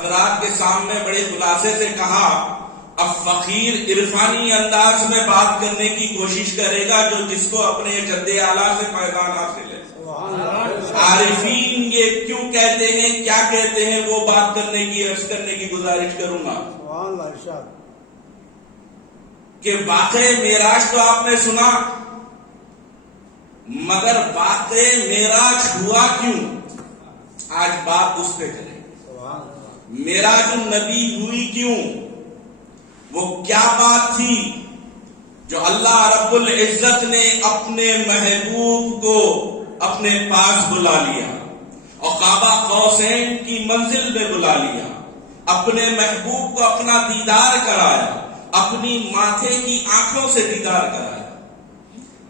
حضرات کے سامنے بڑے خلاصے سے کہا، اب فقیر عرفانی انداز میں بات کرنے کی کوشش کرے گا جو جس کو اپنے جد اعلیٰ سے فیضان حاصل ہے۔ عارفین یہ کیوں کہتے ہیں، کیا کہتے ہیں، وہ بات کرنے کی عرض کرنے کی گزارش کروں گا کہ واقع معراج تو آپ نے سنا، مگر واقع معراج ہوا کیوں، آج بات اس پہ کریں۔ معراج النبی ہوئی کیوں، وہ کیا بات تھی جو اللہ رب العزت نے اپنے محبوب کو اپنے پاس بلا لیا اور قاب قوسین کی منزل میں بلا لیا، اپنے محبوب کو اپنا دیدار کرایا، اپنی ماتھے کی آنکھوں سے دیدار کرایا۔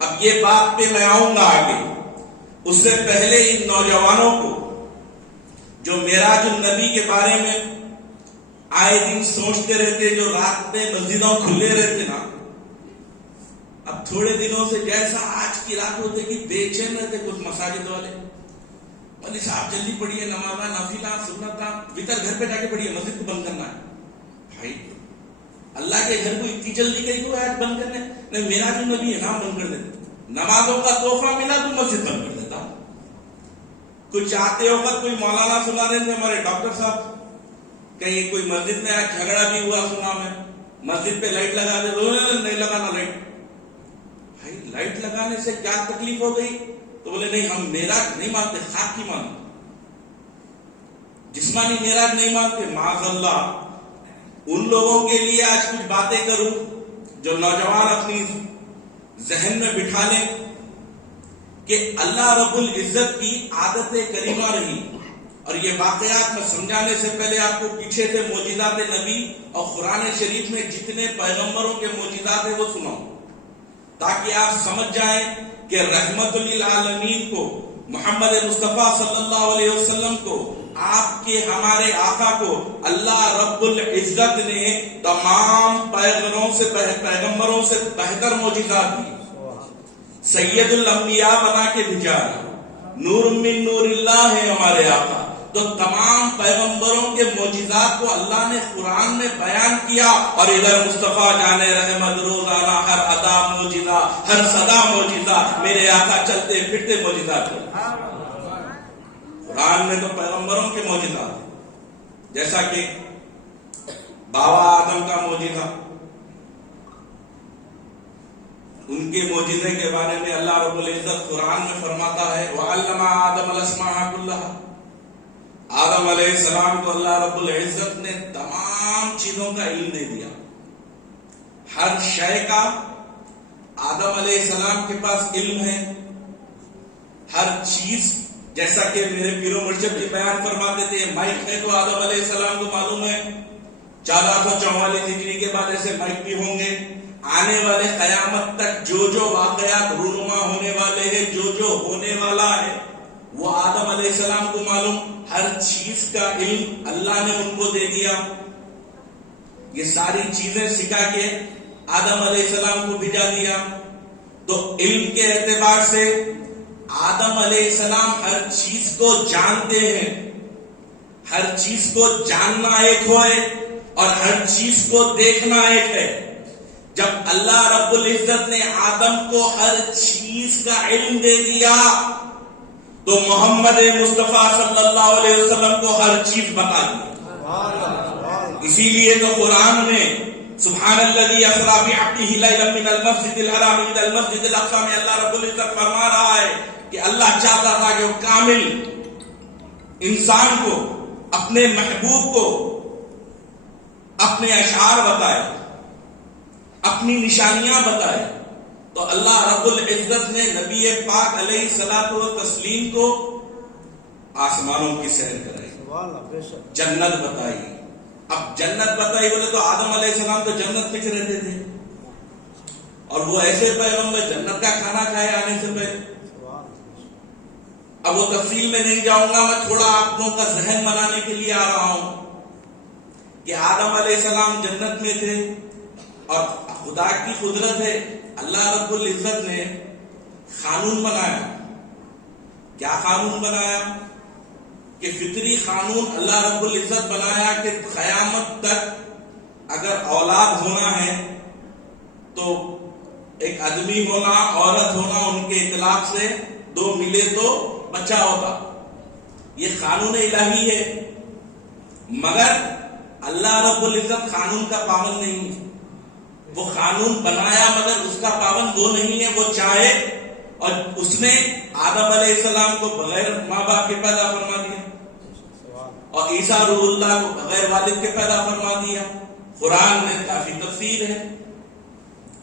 اب یہ بات پہ میں آؤں گا آگے، اس سے پہلے ان نوجوانوں کو جو معراج النبی کے بارے میں آئے دن سوچتے رہتے، جو رات میں مسجدوں کھلے رہتے نا، اب تھوڑے دنوں سے جیسا آج کی رات ہوتے کہ بے چین رہتے کچھ مساجد والے، مولوی صاحب جلدی پڑھیے، نمازہ نافلہ سنت وطر گھر پہ جا کے پڑھیے، مسجد کو بند کرنا ہے۔ بھائی اللہ کے گھر کو اتنی جلدی کہیں کو آج بند کرنے، نہیں معراج النبی ہے، نام بند کر دیتے، نمازوں کا تحفہ ملا تو مسجد بند کر دیتا ہوں۔ کچھ آتے وقت کوئی مولانا سنا رہے تھے، ہمارے ڈاکٹر صاحب، کہیں کوئی مسجد میں آج جھگڑا بھی ہوا سنا میں، مسجد پہ لائٹ لگا دے، نہیں لگانا لائٹ۔ بھائی لائٹ لگانے سے کیا تکلیف ہو گئی؟ تو بولے نہیں ہم معراج نہیں مانتے، خاک کی مانتے، جسمانی معراج نہیں مانتے۔ معاذ اللہ، ان لوگوں کے لیے آج کچھ باتیں کروں جو نوجوان اپنی ذہن میں بٹھا لیں کہ اللہ رب العزت کی عادت کریمہ رہی، اور یہ واقعات میں سمجھانے سے پہلے آپ کو پیچھے سے معجزات نبی اور قرآن شریف میں جتنے پیغمبروں کے معجزات ہیں وہ سناؤں، تاکہ آپ سمجھ جائیں کہ رحمت للعالمین کو، محمد مصطفیٰ صلی اللہ علیہ وسلم کو، آپ کے ہمارے آقا کو اللہ رب العزت نے تمام پیغمبروں سے بہتر معجزات دی، سید الانبیاء بنا کے بھیجا، نور من نور اللہ ہے ہمارے آقا۔ تو تمام پیغمبروں کے معجزات کو اللہ نے قرآن میں بیان کیا، اور ادھر مصطفیٰ جانے رحمت روزانہ ہر ادا معجزہ، ہر صدا معجزہ، میرے آقا چلتے پھرتے معجزات کرتے۔ قرآن میں تو پیغمبروں کے معجزات ہیں، جیسا کہ بابا آدم کا معجزہ، ان کے معجزے کے بارے میں اللہ رب العزت قرآن میں فرماتا ہے وَعَلَّمَ آدَمَ الْأَسْمَاءَ كُلَّهَا، آدم علیہ السلام کو اللہ رب العزت نے تمام چیزوں کا علم دے دیا، ہر شے کا آدم علیہ السلام کے پاس علم ہے، ہر چیز، جیسا کہ میرے پیر و مرشد بھی بیان فرماتے تھے، مائک ہے تو آدم علیہ السلام کو معلوم ہے، 1444 ہجری کے بعد ایسے مائک بھی ہوں گے، آنے والے قیامت تک جو واقعات رونما ہونے والے ہیں، جو ہونے والا ہے، وہ آدم علیہ السلام کو معلوم، ہر چیز کا علم اللہ نے ان کو دے دیا۔ یہ ساری چیزیں سکھا کے آدم علیہ السلام کو بھیجا دیا۔ تو علم کے اعتبار سے آدم علیہ السلام ہر چیز کو جانتے ہیں، ہر چیز کو جاننا ایک ہے اور ہر چیز کو دیکھنا ایک ہے۔ جب اللہ رب العزت نے آدم کو ہر چیز کا علم دے دیا تو محمد مصطفیٰ صلی اللہ علیہ وسلم کو ہر چیز بتا دی۔ اسی لیے تو قرآن میں سبحان الذی اسری بعبدہ لیلا من المسجد الحرام الی المسجد الاقصی میں اللہ رب العزت فرما رہا ہے کہ اللہ چاہتا تھا کہ وہ کامل انسان کو، اپنے محبوب کو اپنے اشعار بتائے، اپنی نشانیاں بتائے، تو اللہ رب العزت نے نبی پاک علیہ الصلوۃ والتسلیم کو آسمانوں کی سیر کرائی، جنت بتائی۔ اب جنت بتائی بولے تو آدم علیہ السلام تو جنت میں رہتے تھے، اور وہ ایسے پیغمبر جنت کا کھانا کھائے آنے سے پہلے۔ اب وہ تفصیل میں نہیں جاؤں گا، میں تھوڑا آپ لوگوں کا ذہن بنانے کے لیے آ رہا ہوں کہ آدم علیہ السلام جنت میں تھے، اور خدا کی قدرت ہے، اللہ رب العزت نے قانون بنایا۔ کیا قانون بنایا؟ کہ فطری قانون اللہ رب العزت بنایا کہ قیامت تک اگر اولاد ہونا ہے تو ایک آدمی ہونا عورت ہونا ان کے اطلاق سے دو ملے تو بچہ ہوتا. یہ قانون الہی ہے. مگر اللہ رب العزت قانون کا پابند نہیں. وہ قانون بنایا مگر اس کا پابند وہ نہیں ہے. وہ چاہے اور اس نے آدم علیہ السلام کو بغیر ماں باپ کے پیدا فرما دیا اور عیسیٰ روح اللہ کو بغیر والد کے پیدا فرما دیا. قرآن میں کافی تفسیر ہے.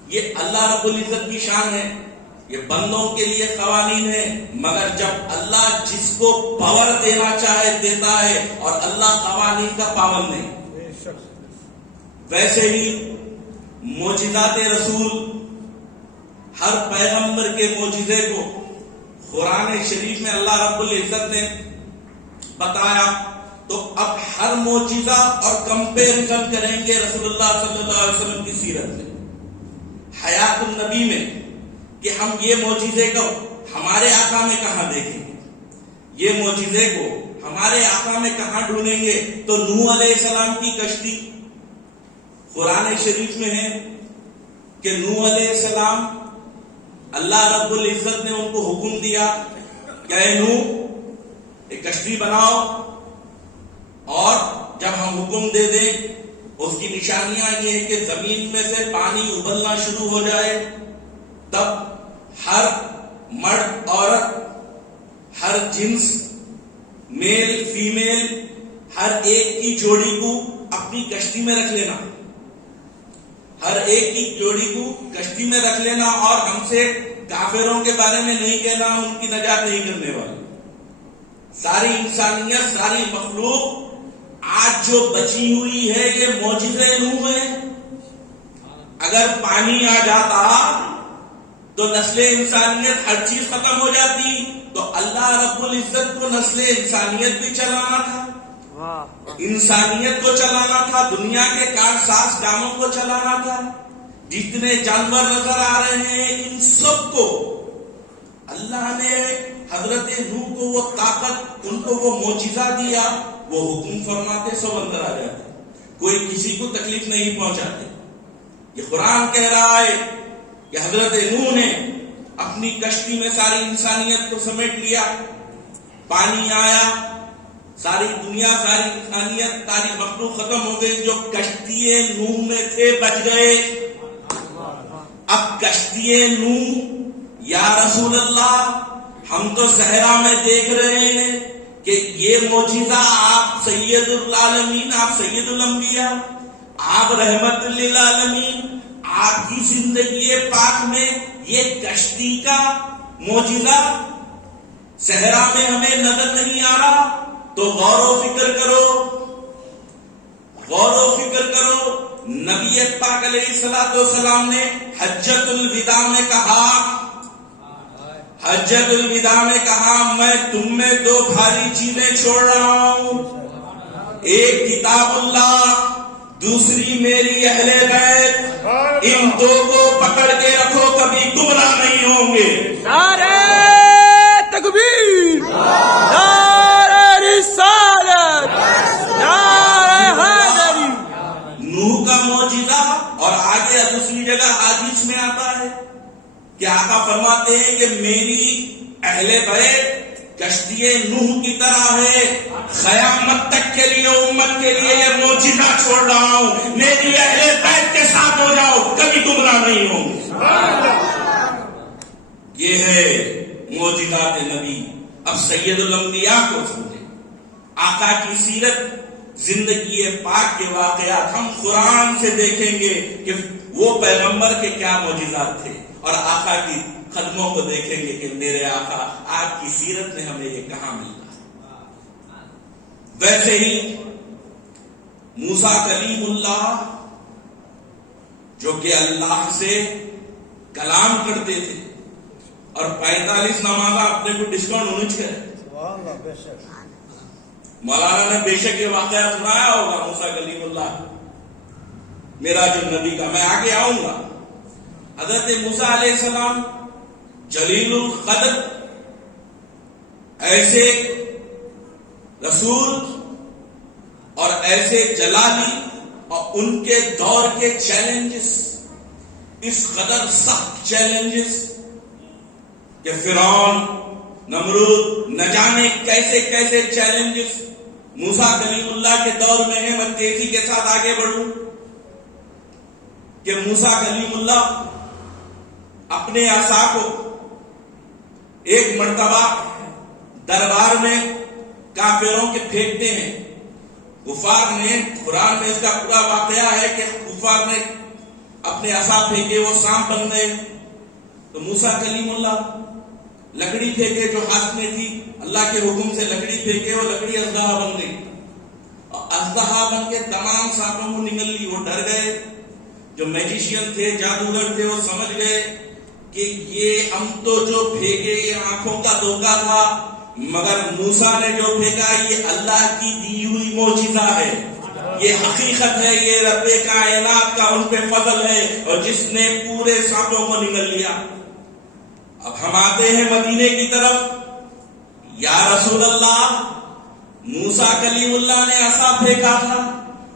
یہ اللہ رب العزت کی شان ہے. یہ بندوں کے لیے قوانین ہے. مگر جب اللہ جس کو پاور دینا چاہے دیتا ہے اور اللہ قوانین کا پابند نہیں. ویسے ہی معجزات رسول ہر پیغمبر کے معجزے کو قرآن شریف میں اللہ رب العزت نے بتایا. تو اب ہر معجزہ اور کمپیریزن کریں گے رسول اللہ صلی اللہ علیہ وسلم کی سیرت میں, حیات النبی میں, کہ ہم یہ معجزے کو ہمارے آقا میں کہاں دیکھیں گے, یہ معجزے کو ہمارے آقا میں کہاں ڈھونڈیں گے. تو نوح علیہ السلام کی کشتی قرآن شریف میں ہے کہ نوح علیہ السلام اللہ رب العزت نے ان کو حکم دیا کہ اے نوح ایک کشتی بناؤ, اور جب ہم حکم دے دیں اس کی نشانیاں یہ ہے کہ زمین میں سے پانی ابلنا شروع ہو جائے, تب ہر مرد عورت, ہر جنس میل فیمیل, ہر ایک کی جوڑی کو اپنی کشتی میں رکھ لینا, ہر ایک کی جوڑی کو کشتی میں رکھ لینا, اور ہم سے کافروں کے بارے میں نہیں کہنا ان کی نجات نہیں کرنے والے. ساری انسانیت, ساری مخلوق آج جو بچی ہوئی ہے یہ معجزے نوح ہے. اگر پانی آ جاتا تو نسل انسانیت ہر چیز ختم ہو جاتی. تو اللہ رب العزت کو نسل انسانیت بھی چلانا تھا, انسانیت کو چلانا تھا, دنیا کے کارساز کاموں کو چلانا تھا. جتنے جانور نظر آ رہے ہیں ان سب کو اللہ نے حضرت نوح کو وہ طاقت, ان کو وہ معجزہ دیا. وہ حکم فرماتے سب اندر آ جاتے, کوئی کسی کو تکلیف نہیں پہنچاتے. یہ قرآن کہہ رہا ہے کہ حضرت نوح نے اپنی کشتی میں ساری انسانیت کو سمیٹ لیا. پانی آیا, ساری دنیا, ساری انسانیت, ساری مخلوق ختم ہو گئی. جو کشتی نوح میں تھے بچ گئے. اب کشتی نوح یا رسول اللہ ہم تو صحرا میں دیکھ رہے ہیں کہ یہ معجزہ آپ سید العالمین, آپ سید الانبیاء, آپ رحمت للعالمین, آپ کی زندگی پاک میں یہ کشتی کا معجزہ صحرا میں ہمیں نظر نہیں آ رہا. تو غور و فکر کرو, غور و فکر کرو. نبی پاک علیہ الصلوۃ والسلام نے حجۃ الوداع میں کہا, حجۃ الوداع میں کہا میں تم میں دو بھاری چیزیں چھوڑ رہا ہوں, ایک کتاب اللہ, دوسری میری اہل بیت. ان دو کو پکڑ کے رکھو, کبھی گمراہ نہیں ہوں گے. نعرہ تکبیر, نعرہ رسالت, نعرہ حیدری. نوح کا معجزہ, اور آگے دوسری جگہ حدیث میں آتا ہے کہ آقا فرماتے ہیں کہ میری اہل بیت کشتی نوح کی طرح ہے. قیامت تک کے لیے امت کے لیے یہ معجزہ چھوڑ رہا ہوں, میری اہل بیت کے ساتھ ہو جاؤ, کبھی گمراہ نہیں ہوں گے. یہ ہے معجزات نبی. اب سید الانبیاء کو سمجھے, آقا کی سیرت, زندگی پاک کے واقعات ہم قرآن سے دیکھیں گے کہ وہ پیغمبر کے کیا معجزات تھے, اور آقا کی قدموں کو دیکھیں گے کہ میرے آقا آپ کی سیرت میں ہمیں یہ کہاں ملتا. ویسے ہی موسیٰ کلیم اللہ جو کہ اللہ سے کلام کرتے تھے, اور 45 نمازہ اپنے کو ڈسکاؤنٹ ہونے چاہیے. مولانا نے بے شک یہ واقعہ سنایا ہوگا موسیٰ کلیم اللہ معراج النبی کا, میں آگے آؤں گا. حضرت موسیٰ علیہ السلام جلیل القدر, ایسے رسول اور ایسے جلالی اور ان کے دور کے چیلنجز اس قدر سخت چیلنجز کہ فرعون، نمرود، نہ جانے کیسے کیسے چیلنجز موسیٰ کلیم اللہ کے دور میں ہیں. میں تیزی کے ساتھ آگے بڑھوں کہ موسیٰ کلیم اللہ اپنے عصا کو ایک مرتبہ دربار میں کافروں کے پھینکتے ہیں. کفار نے، قرآن میں اس کا پورا واقعہ ہے کہ کفار نے اپنے عصا پھینکے، وہ سانپ بن گئے. تو موسیٰ کلیم اللہ لکڑی پھینکے جو ہاتھ میں تھی، اللہ کے حکم سے لکڑی پھینکے، وہ لکڑی اژدہا بن گئی اور اژدہا بن کے تمام سانپوں کو نگل لی. وہ ڈر گئے. جو میجیشین تھے، جادوگر تھے، وہ سمجھ گئے کہ یہ ہم تو جو پھینکے یہ آنکھوں کا دھوکہ تھا، مگر موسیٰ نے جو پھینکا یہ اللہ کی دی ہوئی معجزہ ہے، یہ حقیقت ہے، یہ رب کائنات کا ان پہ فضل ہے، اور جس نے پورے سانپوں کو نگل لیا. اب ہم آتے ہیں مدینے کی طرف. یا رسول اللہ، موسیٰ کلیم اللہ نے عصا پھینکا تھا،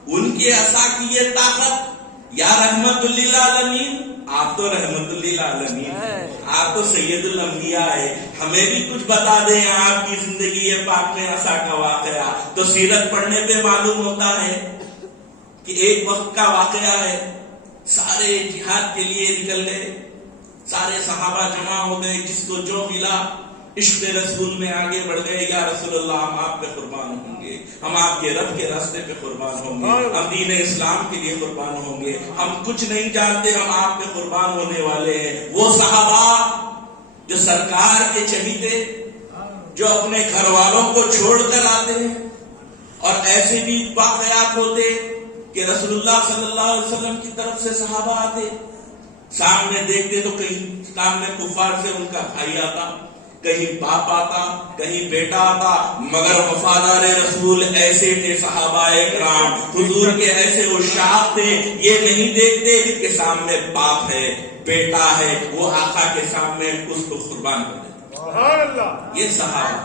ان کے عصا کی یہ طاقت. یا رحمت للعالمین، آپ تو رحمت للعالمین، آپ تو سید الانبیاء ہے، ہمیں بھی کچھ بتا دیں آپ کی زندگی پاک میں عصا کا واقعہ. تو سیرت پڑھنے پہ معلوم ہوتا ہے کہ ایک وقت کا واقعہ ہے. سارے جہاد کے لیے نکل گئے، سارے صحابہ جمع ہو گئے، جس کو جو ملا عشق رسول میں آگے بڑھ گئے. یا رسول اللہ، ہم آپ پہ قربان ہوں گے، ہم آپ کے رب کے راستے پہ قربان ہوں گے، ہم دین اسلام کے لیے قربان ہوں گے، ہم کچھ نہیں جانتے، ہم آپ پہ قربان ہونے والے ہیں. وہ صحابہ جو سرکار کے چہیتے، جو اپنے گھر والوں کو چھوڑ کر آتے ہیں، اور ایسے بھی واقعات ہوتے کہ رسول اللہ صلی اللہ علیہ وسلم کی طرف سے صحابہ آتے، سامنے دیکھتے تو کہیں سامنے کفار سے ان کا بھائی آتا، کہیں باپ آتا، کہیں بیٹا آتا، مگر وفادار رسول ایسے تھے صحابہ کرام، حضور کے ایسے عشاق تھے. یہ نہیں دیکھتے کہ سامنے باپ ہے، بیٹا ہے، وہ آقا کے سامنے اس کو قربان کر دیتے. یہ صحابہ.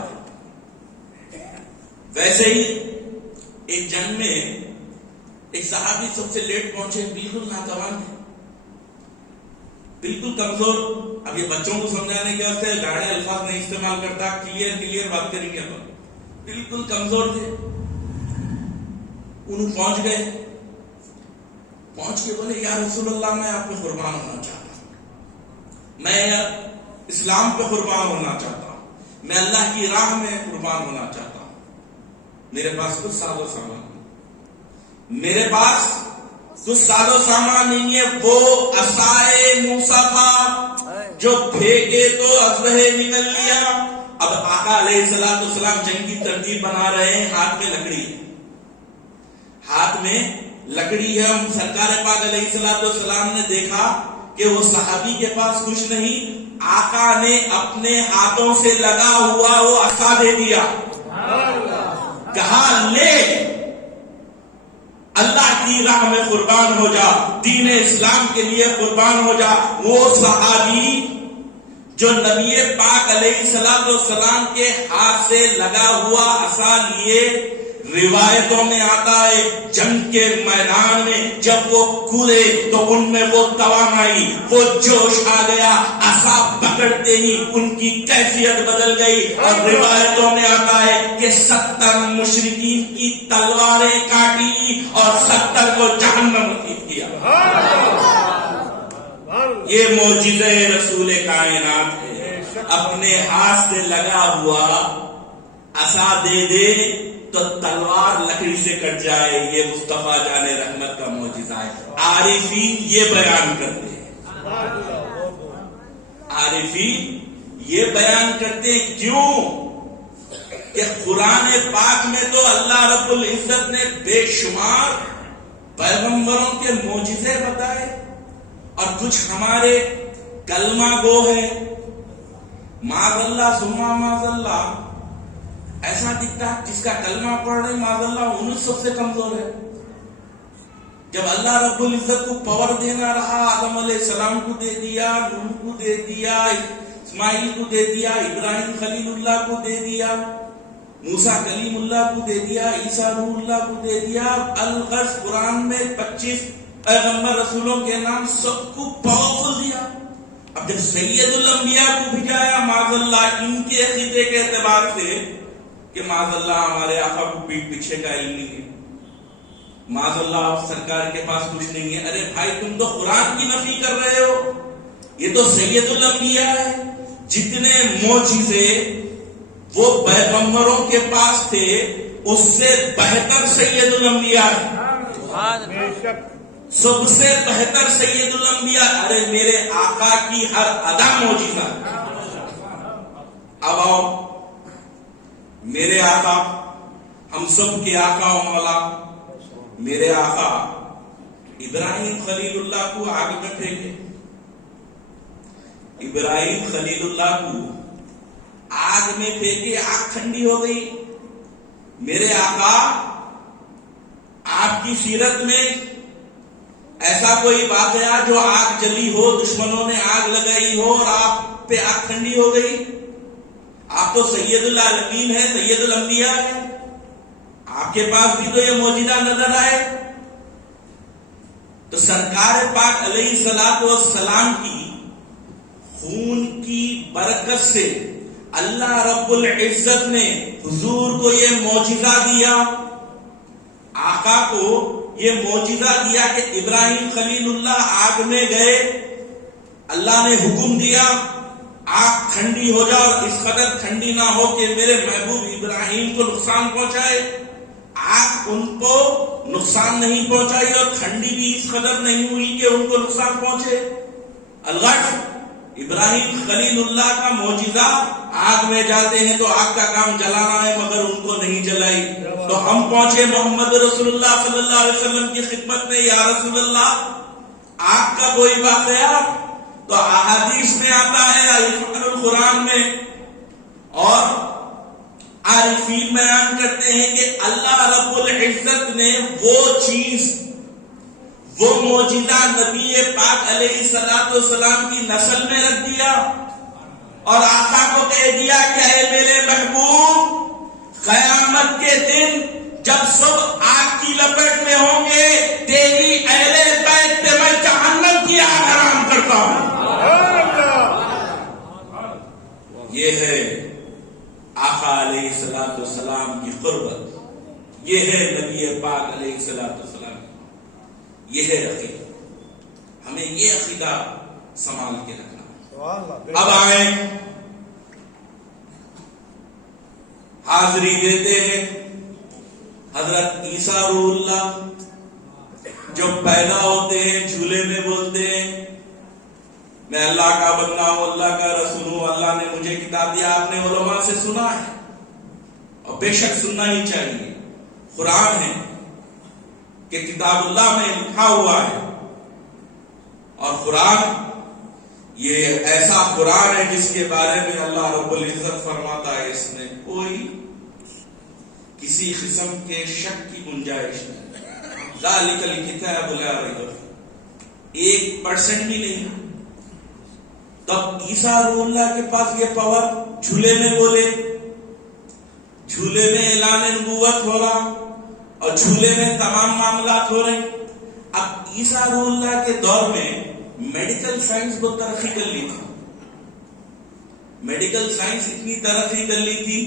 ویسے ہی ایک جنگ میں ایک صحابی سب سے لیٹ پہنچے، بالکل ناتوان تھے، بالکل کمزور. اب یہ بچوں کو سمجھانے کے واسطے گاڑے الفاظ نہیں استعمال کرتا، کلیئر بات کریں گے. بالکل کمزور تھے. انہوں پہنچ گئے، پہنچ کے بولے یا رسول اللہ، میں آپ پہ قربان ہونا چاہتا ہوں، میں اسلام پہ قربان ہونا چاہتا ہوں، میں اللہ کی راہ میں قربان ہونا چاہتا ہوں. میرے پاس کچھ ساز و سامان، میرے پاس کچھ ساز و سامان نہیں ہے. وہ عصائے موسیٰ تھا جو پھینکے تو اژدہے نکل لیا. اب آقا علیہ السلام جنگ کی ترتیب بنا رہے ہیں، ہاتھ میں لکڑی ہے، ہاتھ میں لکڑی ہے. سرکار پاک علیہ السلام نے دیکھا کہ وہ صحابی کے پاس کچھ نہیں، آقا نے اپنے ہاتھوں سے لگا ہوا وہ عصا دے دیا، کہا لے اللہ کی راہ میں قربان ہو جا، دین اسلام کے لیے قربان ہو جا. وہ صحابی جو نبی پاک علیہ السلام کے ہاتھ سے لگا ہوا عصا لیے، روایتوں میں آتا ہے جنگ کے میدان میں جب وہ کودے تو ان میں وہ توانائی، وہ جوش آ گیا، عصا پکڑتے ہی ان کی کیفیت بدل گئی. اور روایتوں میں آتا ہے کہ 70 مشرکین کی تلواریں کاٹی اور 70 کو جہنم نصیب کیا. یہ معجزہ رسول کائنات ہے. اپنے ہاتھ سے لگا ہوا عصا دے دے تو تلوار لکڑی سے کٹ جائے. یہ مصطفیٰ جان رحمت کا معجزہ ہے. عارفین یہ بیان کرتے ہیں، عارفین یہ بیان کرتے ہیں. کیوں کہ قرآن پاک میں تو اللہ رب العزت نے بے شمار پیغمبروں کے معجزے بتائے، اور کچھ ہمارے کلمہ گو ہے، معاذ اللہ ثم معاذ اللہ، ایسا دکھتا جس کا کلمہ پڑھ رہے معاذ اللہ انہیں سب سے کمزور ہے. جب اللہ رب العزت کو پاور دینا رہا، آدم علیہ السلام کو دے دیا، نوح کو دے دیا، اسماعیل کو دے دیا، ابراہیم خلیل اللہ کو دے دیا، موسیٰ کلیم اللہ کو دے دیا، عیسیٰ روح اللہ کو دے دیا، الغرض قرآن میں 25 پیغمبر رسولوں کے نام سب کو پاورفل دیا۔ اب جب سید الانبیاء کو بھیجایا معاذ اللہ ان کے عقیدے کے اعتبار سے کہ معاذ اللہ ہمارے آقا کو پیٹ پیچھے کا علم نہیں ہے، معاذ اللہ سرکار کے پاس کچھ نہیں ہے، ارے بھائی تم تو قرآن کی نفی کر رہے ہو، یہ تو سید الانبیاء ہے، جتنے معجزے وہ پیغمبروں کے پاس تھے اس سے بہتر سید الانبیاء ہے، سب سے بہتر سید الانبیاء، ارے میرے آقا کی ہر ادا معجزہ۔ اب آؤ میرے آقا، ہم سب کے آقا و مولا، میرے آقا ابراہیم خلیل اللہ کو آگ میں پھینکے، ابراہیم خلیل اللہ کو آگ میں پھینکے، آگ ٹھنڈی ہو گئی۔ میرے آقا آپ کی سیرت میں ایسا کوئی واقعہ جو آگ جلی ہو، دشمنوں نے آگ لگائی ہو اور آپ پہ آگ ٹھنڈی ہو گئی؟ آپ تو سید العالمین ہیں، سید الانبیاء ہیں، آپ کے پاس بھی تو یہ معجزہ نظر آئے۔ تو سرکار پاک علیہ الصلوۃ والسلام کی خون کی برکت سے اللہ رب العزت نے حضور کو یہ معجزہ دیا، آقا کو یہ معجزہ دیا کہ ابراہیم خلیل اللہ آگ میں گئے، اللہ نے حکم دیا آگ ٹھنڈی ہو جائے اور اس قدر ٹھنڈی نہ ہو کہ میرے محبوب ابراہیم کو نقصان پہنچائے، آگ ان کو نقصان نہیں پہنچائی اور ٹھنڈی بھی اس قدر نہیں ہوئی کہ ان کو نقصان پہنچے۔ الغرض ابراہیم خلیل اللہ کا معجزہ، آگ میں جاتے ہیں تو آگ کا کام جلانا ہے مگر ان کو نہیں جلائی۔ تو ہم پہنچے محمد رسول اللہ صلی اللہ علیہ وسلم کی خدمت میں، یا رسول اللہ آگ کا کوئی واقعہ؟ تو احادیث میں آتا ہے، القرآن میں، اور عارفین بیان کرتے ہیں کہ اللہ رب العزت نے وہ چیز، وہ معجزہ نبی پاک علیہ الصلوۃ والسلام کی نسل میں رکھ دیا اور آقا کو کہہ دیا کہ اے میرے محبوب، قیامت کے دن جب سب آگ کی لپیٹ میں ہوں گے، تیری اہل بیت پہ میں جہنم کی آگ حرام کرتا ہوں۔ یہ ہے آقا علیہ الصلوۃ والسلام کی قربت، یہ ہے نبی پاک علیہ الصلوۃ والسلام، یہ ہے عقیدہ۔ ہمیں یہ عقیدہ سنبھال کے رکھنا۔ اب آئیں حاضری دیتے ہیں حضرت عیسیٰ روح اللہ، جب پیدا ہوتے ہیں جھولے میں بولتے ہیں میں اللہ کا بندہ ہوں، اللہ کا رسول ہوں، اللہ نے مجھے کتاب دیا۔ آپ نے علماء سے سنا ہے اور بے شک سننا ہی چاہیے، قرآن ہے کہ کتاب اللہ میں لکھا ہوا ہے، اور قرآن یہ ایسا قرآن ہے جس کے بارے میں اللہ رب العزت فرماتا ہے اس میں کوئی کسی قسم کے شک کی گنجائش نہیں، ذالک الکتاب لا ریب فیہ، 1% بھی نہیں۔ تب عیسیٰ روح اللہ کے پاس یہ پاور، جھولے میں بولے، جھولے میں اعلان نبوت ہو رہا اور جھولے میں تمام معاملات ہو رہے۔ اب عیسیٰ روح اللہ کے دور میں میڈیکل سائنس کو ترقی کر لی تھی، میڈیکل سائنس اتنی ترقی کر لی تھی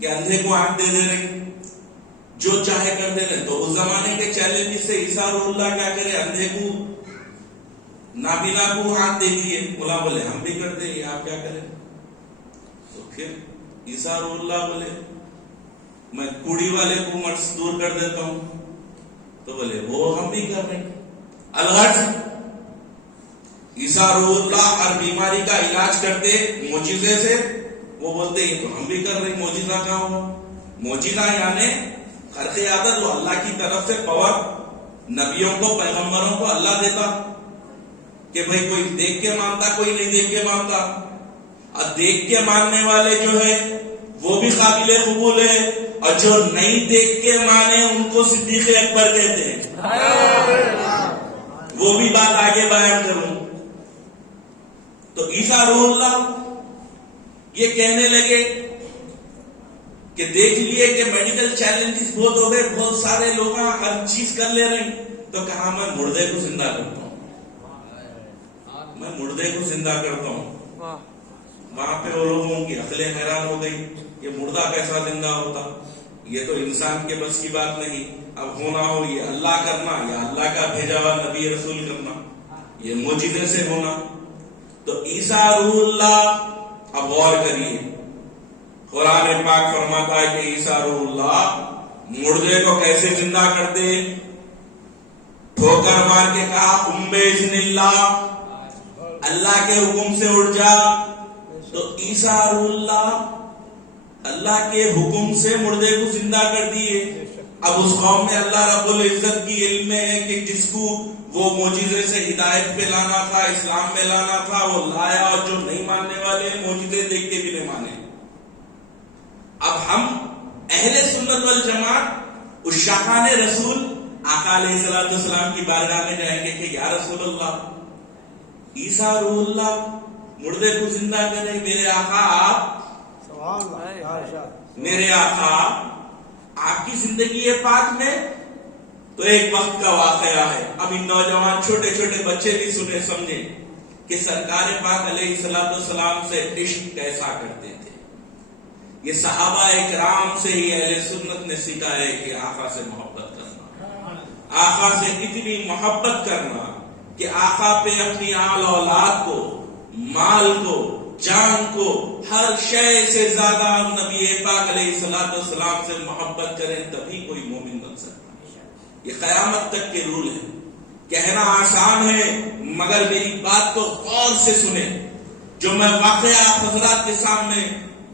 کہ اندھے کو آنکھ دے دے رہے، جو چاہے کر دے رہے۔ تو اس زمانے کے چیلنج سے عیسیٰ روح اللہ کیا کرے، اندھے کو نابینا کو ہاتھ دے دیے، بولا بولے ہم بھی کر دیں، آپ کیا کریں؟ تو پھر عیسیٰ روح اللہ بولے میں کوڑی والے کو مرض دور کر دیتا ہوں، تو بولے وہ ہم بھی کر رہے ہیں۔ الغرض عیسیٰ روح اللہ ہر بیماری کا علاج کرتے معجزے سے، وہ بولتے یہ تو ہم بھی کر رہے ہیں، معجزہ کہاں ہوا؟ معجزہ یعنی خرق عادت، وہ اللہ کی طرف سے پاور نبیوں کو، پیغمبروں کو اللہ دیتا کہ بھئی کوئی دیکھ کے مانتا، کوئی نہیں دیکھ کے مانتا، اور دیکھ کے ماننے والے جو ہے وہ بھی قابل قبول ہے، اور جو نہیں دیکھ کے مانے ان کو صدیق اکبر کہتے ہیں، وہ بھی بات آگے بیان کروں۔ تو عیسیٰ روح اللہ یہ کہنے لگے کہ دیکھ لیے کہ میڈیکل چیلنجز بہت ہو گئے, بہت سارے لوگ ہر چیز کر لے رہے ہیں, تو کہا میں مردے کو زندہ کرتا ہوں, میں مردے کو زندہ کرتا ہوں. وہاں پہ وہ لوگوں کی عقلیں حیران ہو گئی کہ مردہ کیسا زندہ ہوتا, یہ تو انسان کے بس کی بات نہیں. اب ہونا ہو یہ اللہ کرنا یا اللہ کا بھیجا ہوا نبی رسول کرنا, یہ معجزے سے ہونا. تو عیسیٰ روح اللہ, اب غور کریے, قرآن پاک فرماتا ہے کہ عیسیٰ روح اللہ مردے کو کیسے زندہ کرتے, ٹھوکر مار کے کہا قم بإذن اللہ, اللہ کے حکم سے اٹھ جا. تو عیسیٰ روح اللہ کے حکم سے مردے کو زندہ کر دیے. اب اس قوم میں اللہ رب العزت کی علم میں ہے کہ جس کو وہ معجزے سے ہدایت پہ لانا تھا, اسلام میں لانا تھا, وہ لایا, اور جو نہیں ماننے والے معجزے دیکھ کے بھی نہیں مانے. اب ہم اہل سنت والجماعت اس شاہان رسول آقا علیہ السلام کی بارگاہ میں جائیں گے کہ یا رسول اللہ, عیسیٰ روح اللہ مردے کو زندہ کرے, میرے آقا میرے آقا آپ کی زندگی پاک میں. تو ایک وقت کا واقعہ ہے, اب ان نوجوان چھوٹے چھوٹے بچے بھی سنے سمجھے کہ سرکار پاک علیہ السلام سے عشق کیسا کرتے تھے. یہ صحابہ اکرام سے ہی اہل سنت نے سیکھا ہے کہ آقا سے محبت کرنا, آقا سے اتنی محبت کرنا کہ آقا پہ اپنی آل اولاد کو, مال کو, جان کو, ہر شے سے زیادہ نبی پاک علیہ السلام سے محبت کریں, تبھی کوئی مومن بن سکتا. یہ قیامت تک کے رول ہے. کہنا آسان ہے مگر میری بات کو غور سے سنیں. جو میں واقعہ آپ حضرات کے سامنے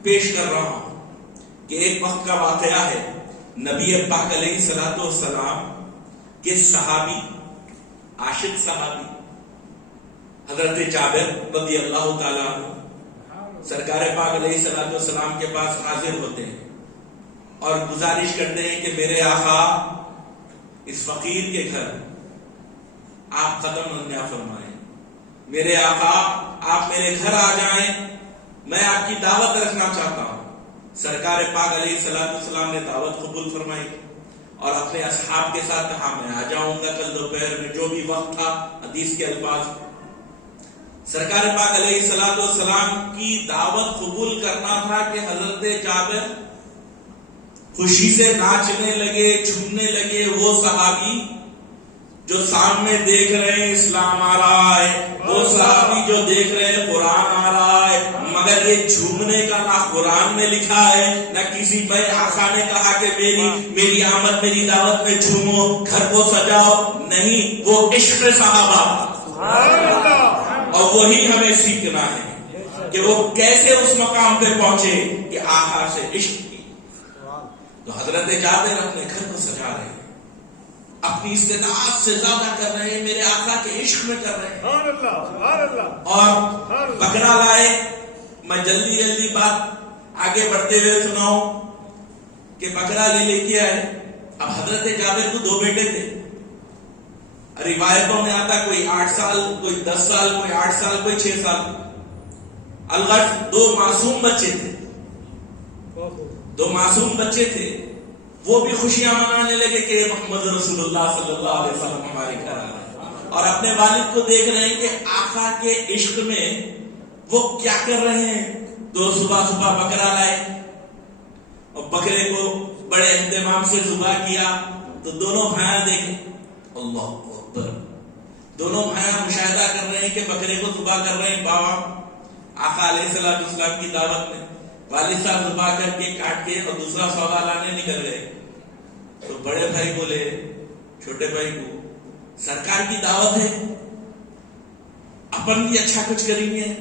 پیش کر رہا ہوں کہ ایک وقت کا واقعہ ہے. نبی پاک علیہ السلام کے صحابی, عاشق صحابی حضرت جابر رضی اللہ تعالیٰ عنہ سرکار پاک علیہ السلام کے پاس حاضر ہوتے ہیں اور گزارش کرتے ہیں کہ میرے آقا اس فقیر کے گھر آپ قدم رکھنا فرمائیں, میرے آقا آپ میرے گھر آ جائیں, میں آپ کی دعوت رکھنا چاہتا ہوں. سرکار پاک علیہ السلام نے دعوت قبول فرمائی اور اپنے اصحاب کے ساتھ کہا میں آ جاؤں گا کل دوپہر میں, جو بھی وقت تھا. حدیث کے الفاظ, سرکار پاک علیہ السلام کی دعوت قبول کرنا تھا کہ حضرت جابر خوشی سے ناچنے لگے, جھومنے لگے. وہ صحابی جو سامنے دیکھ رہے ہیں اسلام آ رہا ہے, وہ صحابی جو دیکھ رہے ہیں قرآن آ رہا ہے, مگر یہ جھومنے کا نہ قرآن میں لکھا ہے نہ کسی بھائی آقا نے کہا کہ میری آمد میری دعوت میں جھومو, گھر کو سجاؤ. نہیں, وہ عشق صحابہ, اور وہی ہمیں سیکھنا ہے کہ وہ کیسے اس مقام پہ پہنچے کہ آقا سے عشق کی. تو حضرت جابر اپنے گھر کو سجا رہے ہیں, اپنی استطاعت سے زیادہ کر رہے ہیں, میرے آقا کے عشق میں کر رہے ہیں. اور بکرا لائے. میں جلدی بات آگے بڑھتے ہوئے سناؤں کہ بکرا لے کے آئے. اب حضرت جابر کو 2 بیٹے تھے. روایتوں میں آتا کوئی 8 سال, کوئی 10 سال, کوئی 8 سال, کوئی 6 سال. الغرض 2 معصوم بچے تھے, 2 معصوم بچے تھے. وہ بھی خوشیاں منانے لگے کہ محمد رسول اللہ صلی اللہ علیہ وسلم ہمارے گھر آ رہے ہیں, اور اپنے والد کو دیکھ رہے ہیں کہ آقا کے عشق میں وہ کیا کر رہے ہیں. تو صبح بکرا لائے اور بکرے کو بڑے اہتمام سے ذبح کیا. تو دونوں بھائیاں دیکھیں, اللہ اکبر, دونوں بھائیاں مشاہدہ کر رہے ہیں کہ بکرے کو ذبح کر رہے ہیں. بابا آقا علیہ السلام کی دعوت میں والد صاحب ذبح کر کے کاٹ کے اور دوسرا سودا لانے نکل گئے. تو بڑے بھائی بولے چھوٹے بھائی کو, سرکار کی دعوت ہے, اپن بھی اچھا کچھ کریں گے.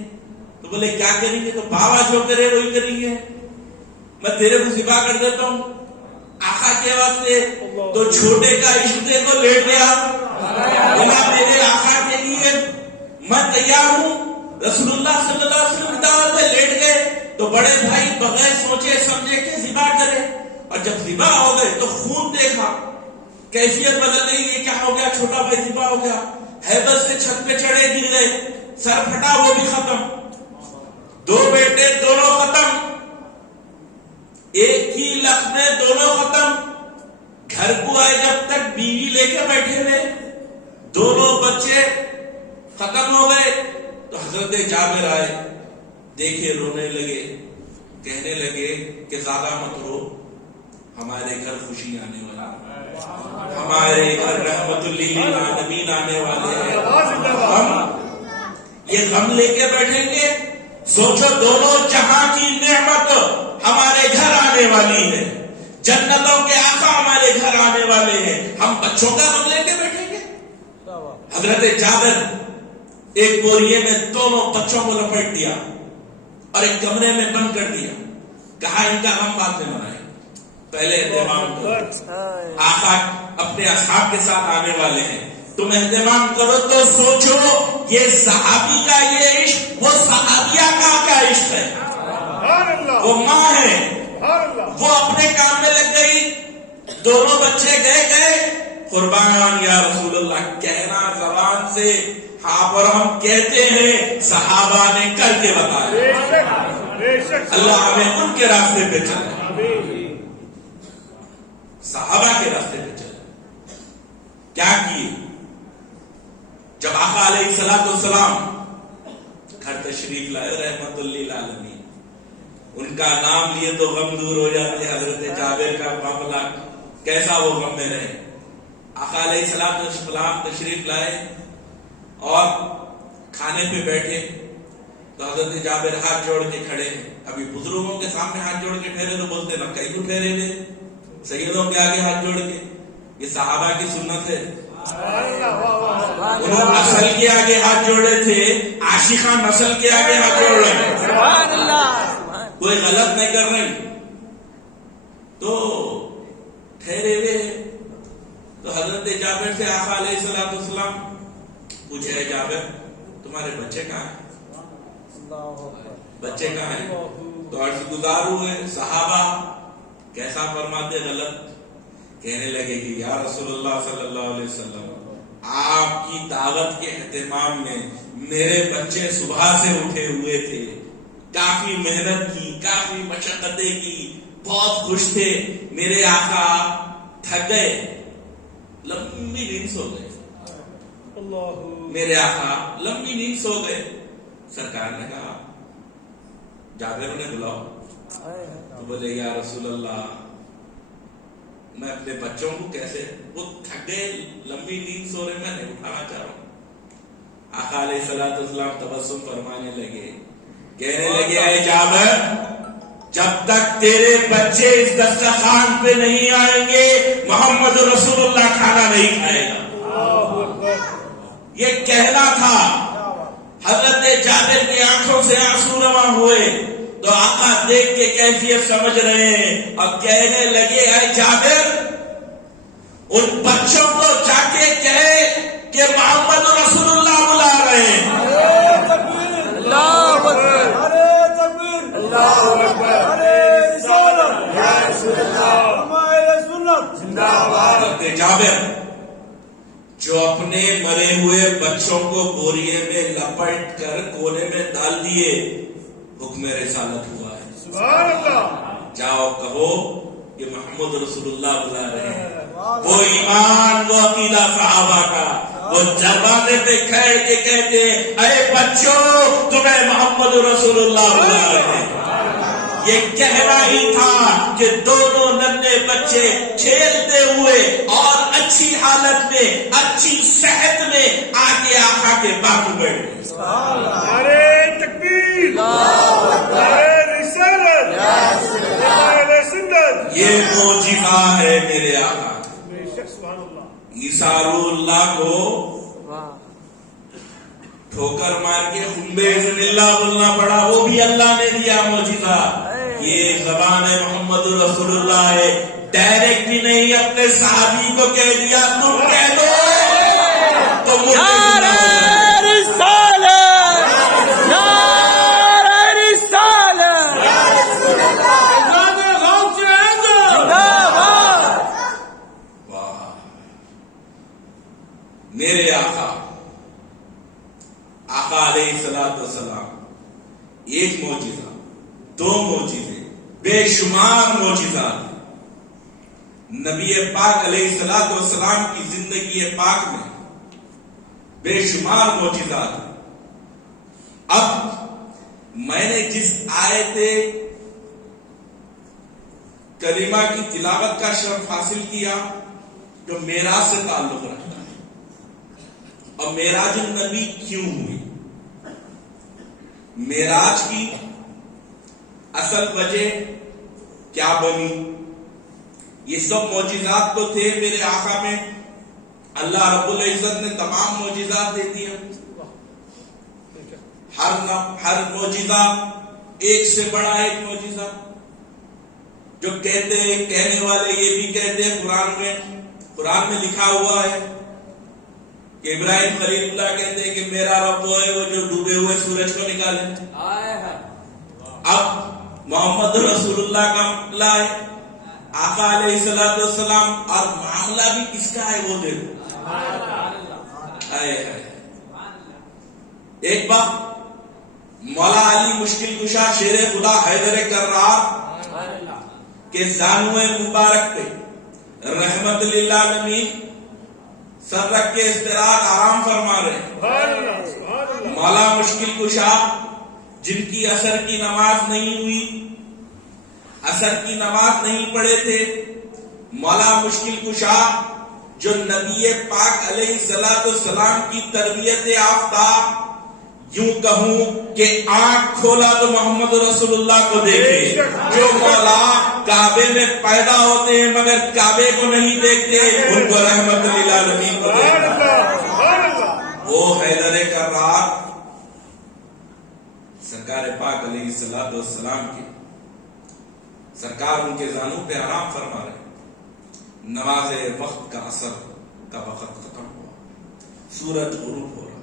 تو بولے کیا کریں گے؟ تو بابا جو کرے وہی کریں گے, میں تیرے کو ذبح کر دیتا ہوں آقا کے واسطے. تو چھوٹے کا عشق دیکھو, لیٹ گیا, میرے آقا کے لیے میں تیار ہوں, رسول اللہ صلی اللہ علیہ وسلم کی دعوت ہے, لیٹ گئے. تو بڑے بھائی بغیر سوچے سمجھے کہ ذبح کرے, اور جب ذبح ہو گئے تو خون دیکھا, کیفیت بدل گئی. یہ کیا ہو گیا؟ چھوٹا بھائی ذبح ہو گیا, ہیبت سے چھت پہ چڑھے, گر گئے, سر پھٹا, وہ بھی ختم. 2 بیٹے دونوں ختم. ایک ہی لفظ میں دونوں ختم. گھر کو آئے جب تک بیوی لے کے بیٹھے ہوئے, دونوں بچے ختم ہو گئے تو حضرت جابر آئے, دیکھے رونے لگے, کہنے لگے کہ زیادہ مت رو, ہمارے گھر خوشی آنے والا, ہمارے گھر رحمت للعالمین آنے والے ہیں, ہم یہ غم لے کے بیٹھیں گے. سوچو دونوں جہاں کی نعمت ہمارے گھر آنے والی ہے, جنتوں کے آقا ہمارے گھر آنے والے ہیں, ہم بچوں کا غم لے کے بیٹھیں گے. حضرت جابر ایک بوریے میں دونوں بچوں کو لپیٹ دیا اور ایک کمرے میں بند کر دیا. کہا ان کا غم بعد میں منائے, پہلے اہتمام کرو, آقا اپنے اصحاب کے ساتھ آنے والے ہیں, تم اہتمام کرو. تو سوچو یہ صحابی کا یہ عشق وہ صحابیہ کا عشق ہے, وہ ماں ہے, وہ اپنے کام میں لگ گئی, دونوں بچے گئے قربان یا رسول اللہ, کہنا زبان سے ہاں پر ہم کہتے ہیں, صحابہ نے کر کے بتایا. اللہ ہمیں ان کے راستے پہ چلے, صحابہ کے راستے پہ چلے. کیا کیے؟ جب آقا علیہ الصلوۃ والسلام گھر تشریف لائے رحمت للعالمین, ان کا نام لیے تو غم دور ہو جاتے. حضرت جابر کا معاملہ کیسا, وہ غم میں رہے. آقا علیہ الصلوۃ والسلام تشریف لائے اور کھانے پہ بیٹھے تو حضرت جابر ہاتھ جوڑ کے کھڑے ہیں. ابھی بزرگوں کے سامنے ہاتھ جوڑ کے ٹھہرے تو بولتے نہ کہیں تو ٹھہرے ہوئے, سیدوں کے آگے ہاتھ جوڑ کے, یہ صحابہ کی سنت ہے. انہوں نسل کے آگے ہاتھ جوڑے تھے, عاشقاں نسل کے آگے ہاتھ جوڑ رہے ہیں, کوئی غلط نہیں کر رہے. تو ٹھہرے ہوئے تو حضرت جابر سے آقا علیہ الصلوۃ والسلام پوچھے, جابر تمہارے بچے کہاں ہیں, بچے کہاں ہیں؟ تو عرض گزار ہوئے صحابہ کیسا فرماتے غلط, کہنے لگے کہ یا رسول اللہ صلی اللہ علیہ وسلم, آپ کی دعوت کے اہتمام میں میرے بچے صبح سے اٹھے ہوئے تھے, کافی محنت کی, کافی مشقتیں کی, بہت خوش تھے. میرے آقا تھک گئے, لمبی نیند سو گئے. میرے آقا لمبی نیند سو گئے. سرکار نے کہا جابر انہیں بلاؤ. تو بولے یا رسول اللہ میں اپنے بچوں کو کیسے, وہ تھک گئے, لمبی نیند سو رہے, میں نہیں اٹھانا چاہ رہا ہوں. آقا علیہ الصلوۃ والسلام تبسم فرمانے لگے, کہنے لگے اے جابر, جب تک تیرے بچے اس دسترخوان پہ نہیں آئیں گے محمد رسول اللہ کھانا نہیں کھائے گا. یہ کہنا تھا. حضرت جابر کی آنکھوں سے آنسو رواں ہوئے تو آقا دیکھ کے کیفیت سمجھ رہے ہیں اور کہنے لگے اے جابر, ان بچوں کو جا کے کہے کہ محمد رسول اللہ بلا رہے ہیں. اللہ اکبر, اللہ اکبر, حضرت جابر جو اپنے مرے ہوئے بچوں کو بوریے میں لپٹ کر کونے میں ڈال دیے, حکم رسالت ہوا ہے. سبحان اللہ. جاؤ کہو کہ محمد رسول اللہ بلا رہے ہیں. وہ ایمان, وہ عقیدہ صحابہ کا, وہ دروازے پہ کھڑ کے کہتے اے بچوں تمہیں محمد رسول اللہ بلا رہے ہیں. یہ کہنا ہی تھا کہ دونوں ننھے بچے کھیلتے ہوئے اور اچھی حالت میں, اچھی صحت میں آگے آقا کے بازو بیٹھے. نعرہ تکبیر, نعرہ رسالت, نعرہ سنت. یہ معجزہ ہے میرے آقا. بے شک سبحان اللہ. عیسیٰ اللہ کو ٹھوکر مار کے بسم اللہ بولنا پڑا, وہ بھی اللہ نے دیا معجزہ. یہ زبان محمد رسول اللہ ہے, ڈائریکٹ ہی نہیں, اپنے صحابی کو کہہ دیا تم کہہ دو تو نعرہ رسالت, نعرہ رسالت, واہ. میرے آقا علیہ الصلوۃ والسلام ایک معجزہ, دو معجزے, بے شمار معجزات نبی پاک علیہ الصلوۃ والسلام کی زندگی پاک میں بے شمار معجزات. اب میں نے جس آیت کریمہ کی تلاوت کا شرف حاصل کیا جو معراج سے تعلق رکھتا ہے، اور معراج النبی کیوں ہوئی؟ معراج کی اصل وجہ کیا بنی؟ یہ سب معجزات تو تھے میرے آقا میں، اللہ رب العزت نے تمام معجزات دے دیا. ہر معجزہ ایک سے بڑا ایک معجزہ. جو کہنے والے یہ بھی کہتے ہیں قرآن میں لکھا ہوا ہے کہ ابراہیم خلیل اللہ کہتے ہیں کہ میرا رب وہ ہے وہ جو ڈوبے ہوئے سورج کو نکالے. اب محمد رسول اللہ کا معاملہ ہے، آقا علیہ الصلوۃ والسلام، اور معاملہ بھی کس کا ہے وہ دیکھو. ایک بات مولا علی مشکل کشا شیر خدا حیدر کرار کے زانوئے مبارک پہ رحمت للعالمین سر رکھ کے استراحت آرام فرما رہے. مولا مشکل کشا جن کی عصر کی نماز نہیں ہوئی، عصر کی نماز نہیں پڑھے تھے، مولا مشکل کشا جو نبی پاک علیہ الصلوۃ والسلام کی تربیت یافتہ، یوں کہوں کہ آنکھ کھولا تو محمد رسول اللہ کو دیکھے. جو مولا کعبے میں پیدا ہوتے ہیں مگر کعبے کو نہیں دیکھتے، ان کو رحمت للعالمین کو دیکھتے. وہ حیدر کرار سرکار پاک علیہ الصلوۃ والسلام کے سرکار ان کے زانوں پہ آرام فرما رہے. نماز وقت کا اثر کا وقت ختم ہوا، سورج غروب ہو رہا،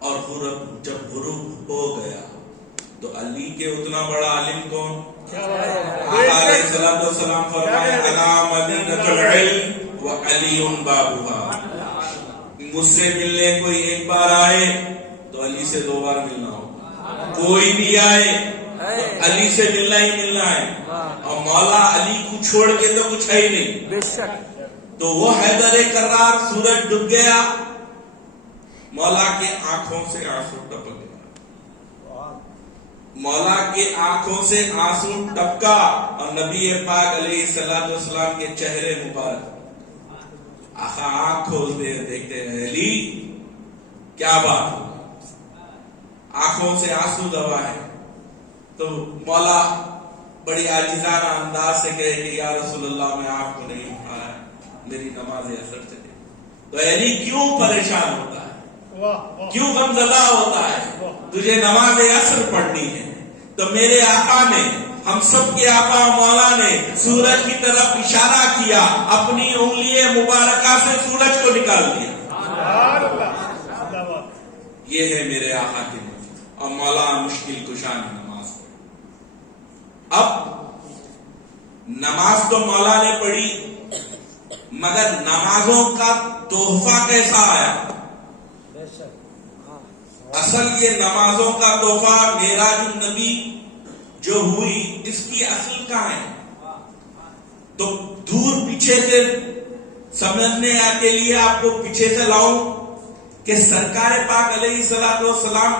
اور غروب جب غروب ہو گیا تو علی کے اتنا بڑا عالم کون؟ آقا علیہ الصلوۃ والسلام فرمائے انا مدینۃ العلم وعلی بابها. مجھ سے ملنے کوئی ایک بار آئے تو علی سے 2 بار ملنا ہوگا. کوئی بھی آئے تو علی سے ملنا ہی ملنا ہے، اور مولا علی کو چھوڑ کے تو کچھ ہے ہی نہیں. بے شک. تو وہ حیدر کرار سورج ڈوب گیا، مولا کے آنکھوں سے آنسو ٹپک گیا، مولا کے آنکھوں سے آنسو ٹپکا، اور نبی پاک علیہ الصلوۃ والسلام کے چہرے مبارک آقا آنکھ کھولتے ہیں، دیکھتے ہیں علی کیا بات ہو، آنکھوں سے آنسو دوا ہے. تو مولا بڑی عاجزانہ انداز سے کہے کہ یا رسول اللہ میں آپ کو نہیں پایا، میری نماز اثر سے دے. تو علی کیوں پریشان ہوتا ہے، کیوں غمزدہ ہوتا ہے؟ تجھے نماز اثر پڑھنی ہے. تو میرے آقا نے، ہم سب کے آقا مولا نے سورج کی طرف اشارہ کیا، اپنی انگلی مبارکہ سے سورج کو نکال دیا. یہ ہے میرے آقا کی نماز، اور مولا مشکل کشا نماز. اب نماز تو مولا نے پڑھی، مگر نمازوں کا تحفہ کیسا آیا؟ اصل یہ نمازوں کا تحفہ معراج النبی جو ہوئی، اس کی اصل کہاں ہے؟ تو دور پیچھے سے سمجھنے کے لیے آپ کو پیچھے سے لاؤں کہ سرکار پاک علیہ الصلوۃ والسلام،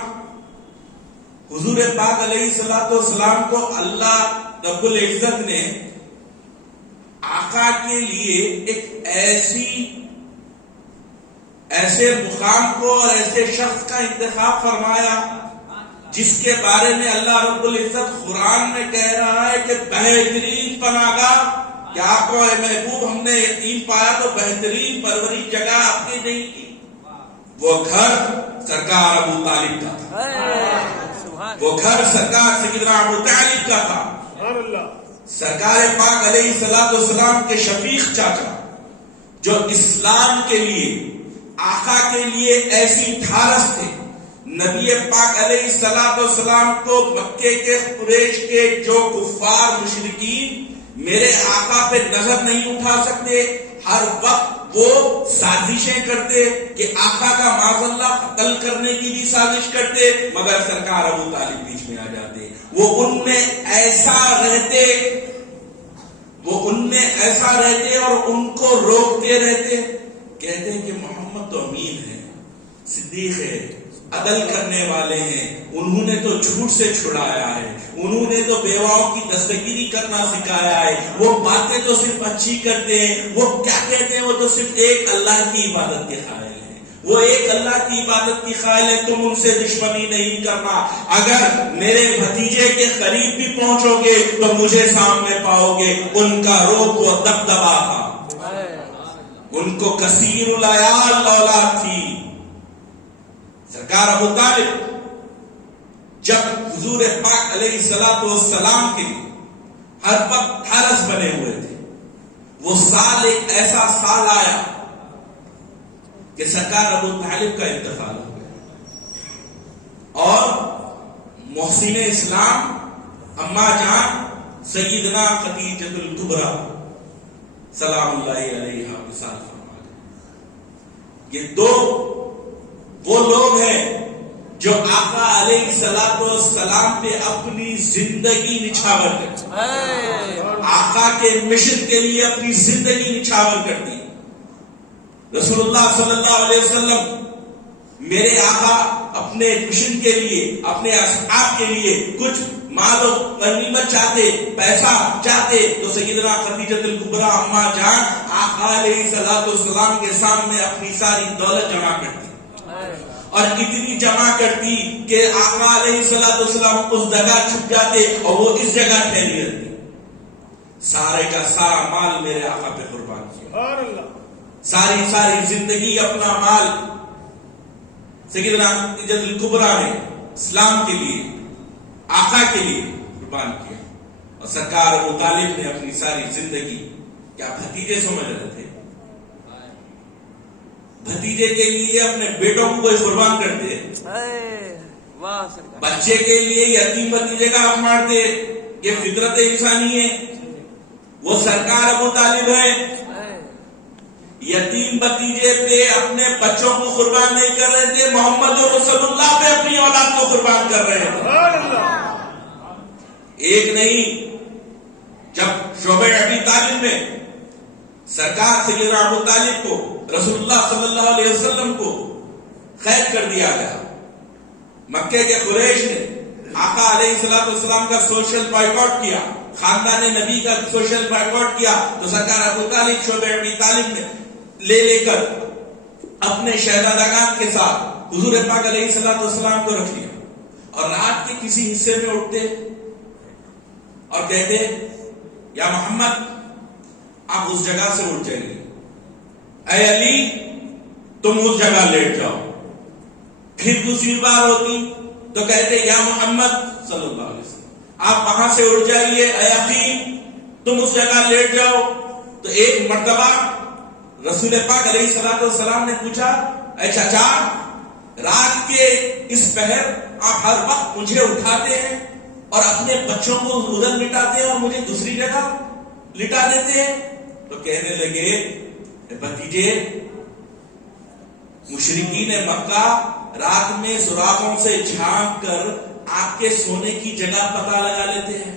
حضور پاک علیہ الصلوۃ والسلام کو اللہ رب العزت نے آقا کے لیے ایک ایسے مقام کو اور ایسے شخص کا انتخاب فرمایا جس کے بارے میں اللہ رب العزت قرآن میں کہہ رہا ہے کہ بہترین پناہ گاہ، کہ آپ کو محبوب ہم نے یقین پایا تو بہترین پرورش جگہ آپ نے نہیں کی. وہ گھر سرکار ابو طالب کا تھا، وہ گھر سرکار سیدنا ابو طالب کا تھا. سرکار پاک علیہ الصلوۃ والسلام کے شفیق چاچا جو اسلام کے لیے، آقا کے لیے ایسی ڈھارس تھے، نبی پاک علیہ الصلوۃ والسلام کو مکے کے قریش کے جو کفار مشرکین میرے آقا پہ نظر نہیں اٹھا سکتے، ہر وقت وہ سازشیں کرتے کہ آقا کا معاذ اللہ قتل کرنے کی بھی سازش کرتے، مگر سرکار ابو طالب بیچ میں آ جاتے، وہ ان میں ایسا رہتے اور ان کو روکتے رہتے، کہتے ہیں کہ محمد تو امین ہے، صدیق ہے، عدل کرنے والے ہیں، انہوں نے تو جھوٹ سے چھڑایا ہے، انہوں نے تو بیواؤں کی دستگیری کرنا سکھایا ہے، وہ باتیں تو صرف اچھی کرتے ہیں، وہ کیا کہتے ہیں، وہ تو صرف ایک اللہ کی عبادت کے قائل ہیں، وہ ایک اللہ کی عبادت کی قائل ہے، تم ان سے دشمنی نہیں کرنا، اگر میرے بھتیجے کے قریب بھی پہنچو گے تو مجھے سامنے پاؤ گے۔ ان کا روپ و دبدبا تھا، ان کو کثیر العیال اولاد تھی۔ سرکار ابو طالب جب حضور پاک علیہ الصلوۃ والسلام کے ہر وقت حارس بنے ہوئے تھے، وہ سال ایک ایسا سال آیا کہ سرکار ابو طالب کا انتقال ہو گیا اور محسن اسلام اما جان سیدنا خدیجۃ الکبریٰ سلام اللہ علیہا وصال فرما گئے۔ یہ دو وہ لوگ ہیں جو آقا علیہ الصلوۃ والسلام پہ اپنی زندگی نچھاور کرتے، آقا کے مشن کے لیے اپنی زندگی نچھاور کرتی۔ رسول اللہ صلی اللہ علیہ وسلم میرے آقا اپنے مشن کے لیے، اپنے اصحاب کے لیے کچھ مال و غنیمت چاہتے، پیسہ چاہتے تو سیدنا خدیجۃ الکبریٰ اما جان آقا علیہ الصلوۃ والسلام کے سامنے اپنی ساری دولت جمع کرتی، اور اتنی جمع کرتی کہ آقا علیہ الصلوۃ والسلام اس جگہ چھپ جاتے اور وہ اس جگہ ٹھہری رہتی۔ سارے کا سارا مال میرے آقا پہ قربان کیا، ساری زندگی اپنا مال سیدنا خدیجۃ الکبریٰ نے اسلام کے لیے، آقا کے لیے قربان کیا، اور سرکار ابو طالب نے اپنی ساری زندگی، کیا بھتیجے سمجھ رہے تھے؟ بھتیجے کے لیے اپنے بیٹوں کو کوئی قربان کرتے، بچے کے لیے یتیم بھتیجے کا حق مارتے، یہ فطرت انسانی ہے۔ وہ سرکار ابو طالب ہے، یتیم بھتیجے پہ اپنے بچوں کو قربان نہیں کر رہے تھے، محمد رسول اللہ پہ اپنی اولاد کو قربان کر رہے تھے۔ ایک نہیں، جب شعبہ ابی طالب میں سرکار سیدنا ابو طالب کو رسول اللہ صلی اللہ علیہ وسلم کو قید کر دیا گیا، مکے کے قریش نے آقا علیہ الصلوۃ والسلام کا سوشل بائیکاٹ کیا، خاندان نبی کا سوشل بائیکاٹ کیا، تو سرکار ابو طالب شعبہ ابی طالب نے لے کر اپنے شہزادگان کے ساتھ حضور پاک علیہ الصلوۃ والسلام کو رکھ لیا، اور رات کے کسی حصے میں اٹھتے اور کہتے یا محمد آپ اس جگہ سے اٹھ جائیے، اے علی تم اس جگہ لیٹ جاؤ، پھر دوسری بار ہوتی تو کہتے یا محمد صلی اللہ علیہ وسلم آپ وہاں سے اٹھ جائیے، اے اخی تم اس جگہ لیٹ جاؤ۔ تو ایک مرتبہ رسول پاک علیہ الصلوۃ والسلام نے پوچھا اے چچا، رات کے اس پہر آپ ہر وقت مجھے اٹھاتے ہیں اور اپنے بچوں کو ادھر لٹاتے ہیں اور مجھے دوسری جگہ لٹا دیتے ہیں؟ تو کہنے لگے بھتیجے، مشرکین مکہ رات میں سوراخوں سے جھانک کر آپ کے سونے کی جگہ پتہ لگا لیتے ہیں،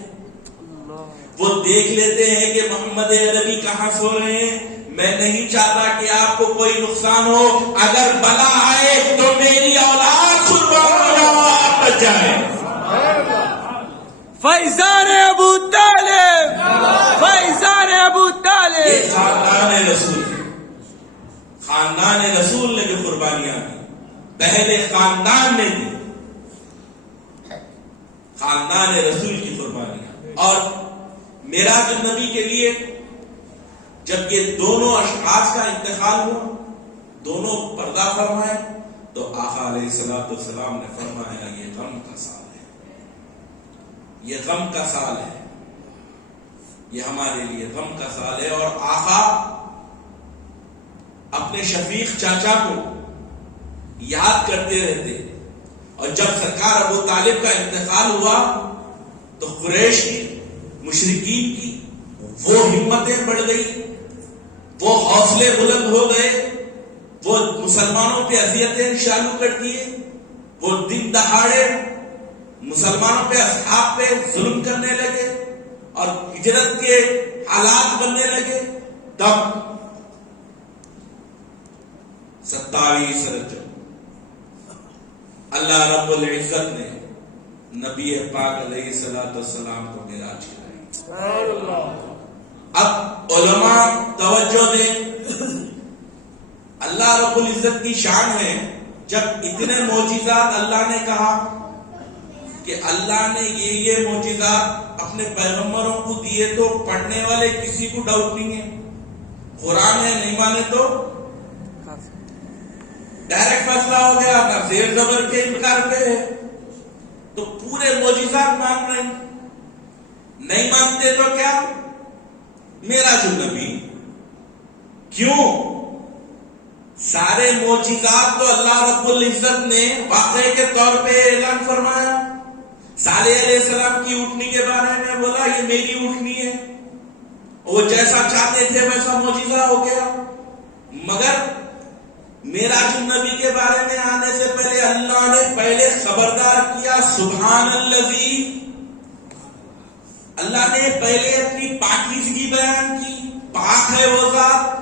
وہ دیکھ لیتے ہیں کہ محمد عربی کہاں سو رہے ہیں۔ میں نہیں چاہتا کہ آپ کو کوئی نقصان ہو، اگر بلا آئے تو میری اولاد قربان بچ جائے۔ فیضان ابو طالب، فیضان ابو طالب، یہ خاندان رسول ہے، خاندان رسول نے جو قربانیاں دی پہلے خاندان نے دی، خاندان رسول کی قربانیاں۔ اور معراج النبی کے لیے جب یہ دونوں اشخاص کا انتقال ہوا، دونوں پردہ فرمائے، تو آقا علیہ الصلوۃ والسلام نے فرمایا یہ غم کا سال ہے، یہ غم کا سال ہے، یہ ہمارے لیے غم کا سال ہے۔ اور آقا اپنے شفیق چاچا کو یاد کرتے رہتے، اور جب سرکار ابو طالب کا انتقال ہوا تو قریش کی، مشرکین کی وہ ہمتیں بڑھ گئی وہ حوصلے بلند ہو گئے، وہ مسلمانوں پہ اذیتیں شروع کر دیے، وہ دن دہاڑے مسلمانوں پہ اصحاب پہ ظلم کرنے لگے اور ہجرت کے حالات بننے لگے. تب 27 رجب اللہ رب العزت نے نبی پاک علیہ السلام کو معراج کرائی. سبحان اللہ. اب علماء توجہ دیں، اللہ رب العزت کی شان ہے جب اتنے معجزات اللہ نے کہا کہ اللہ نے یہ معجزات اپنے پیغمبروں کو دیے تو پڑھنے والے کسی کو ڈاؤٹ نہیں ہے. قرآن ہے، نہیں مانے تو ڈائریکٹ فیصلہ ہو گیا، نہ زیر زبر کے انکار پہ ہے. تو پورے معجزات مان رہے ہیں، نہیں مانتے تو کیا؟ معراج النبی. کیوں؟ سارے معجزات تو اللہ رب العزت نے واقعے کے طور پہ اعلان فرمایا. صالح علیہ السلام کی اونٹنی کے بارے میں بولا یہ میری اونٹنی ہے، وہ جیسا چاہتے تھے ویسا معجزہ ہو گیا. مگر معراج النبی کے بارے میں آنے سے پہلے اللہ نے پہلے خبردار کیا، سبحان الذی، اللہ نے پہلے اپنی پاکیزگی بیان کی. پاک ہے وہ ذات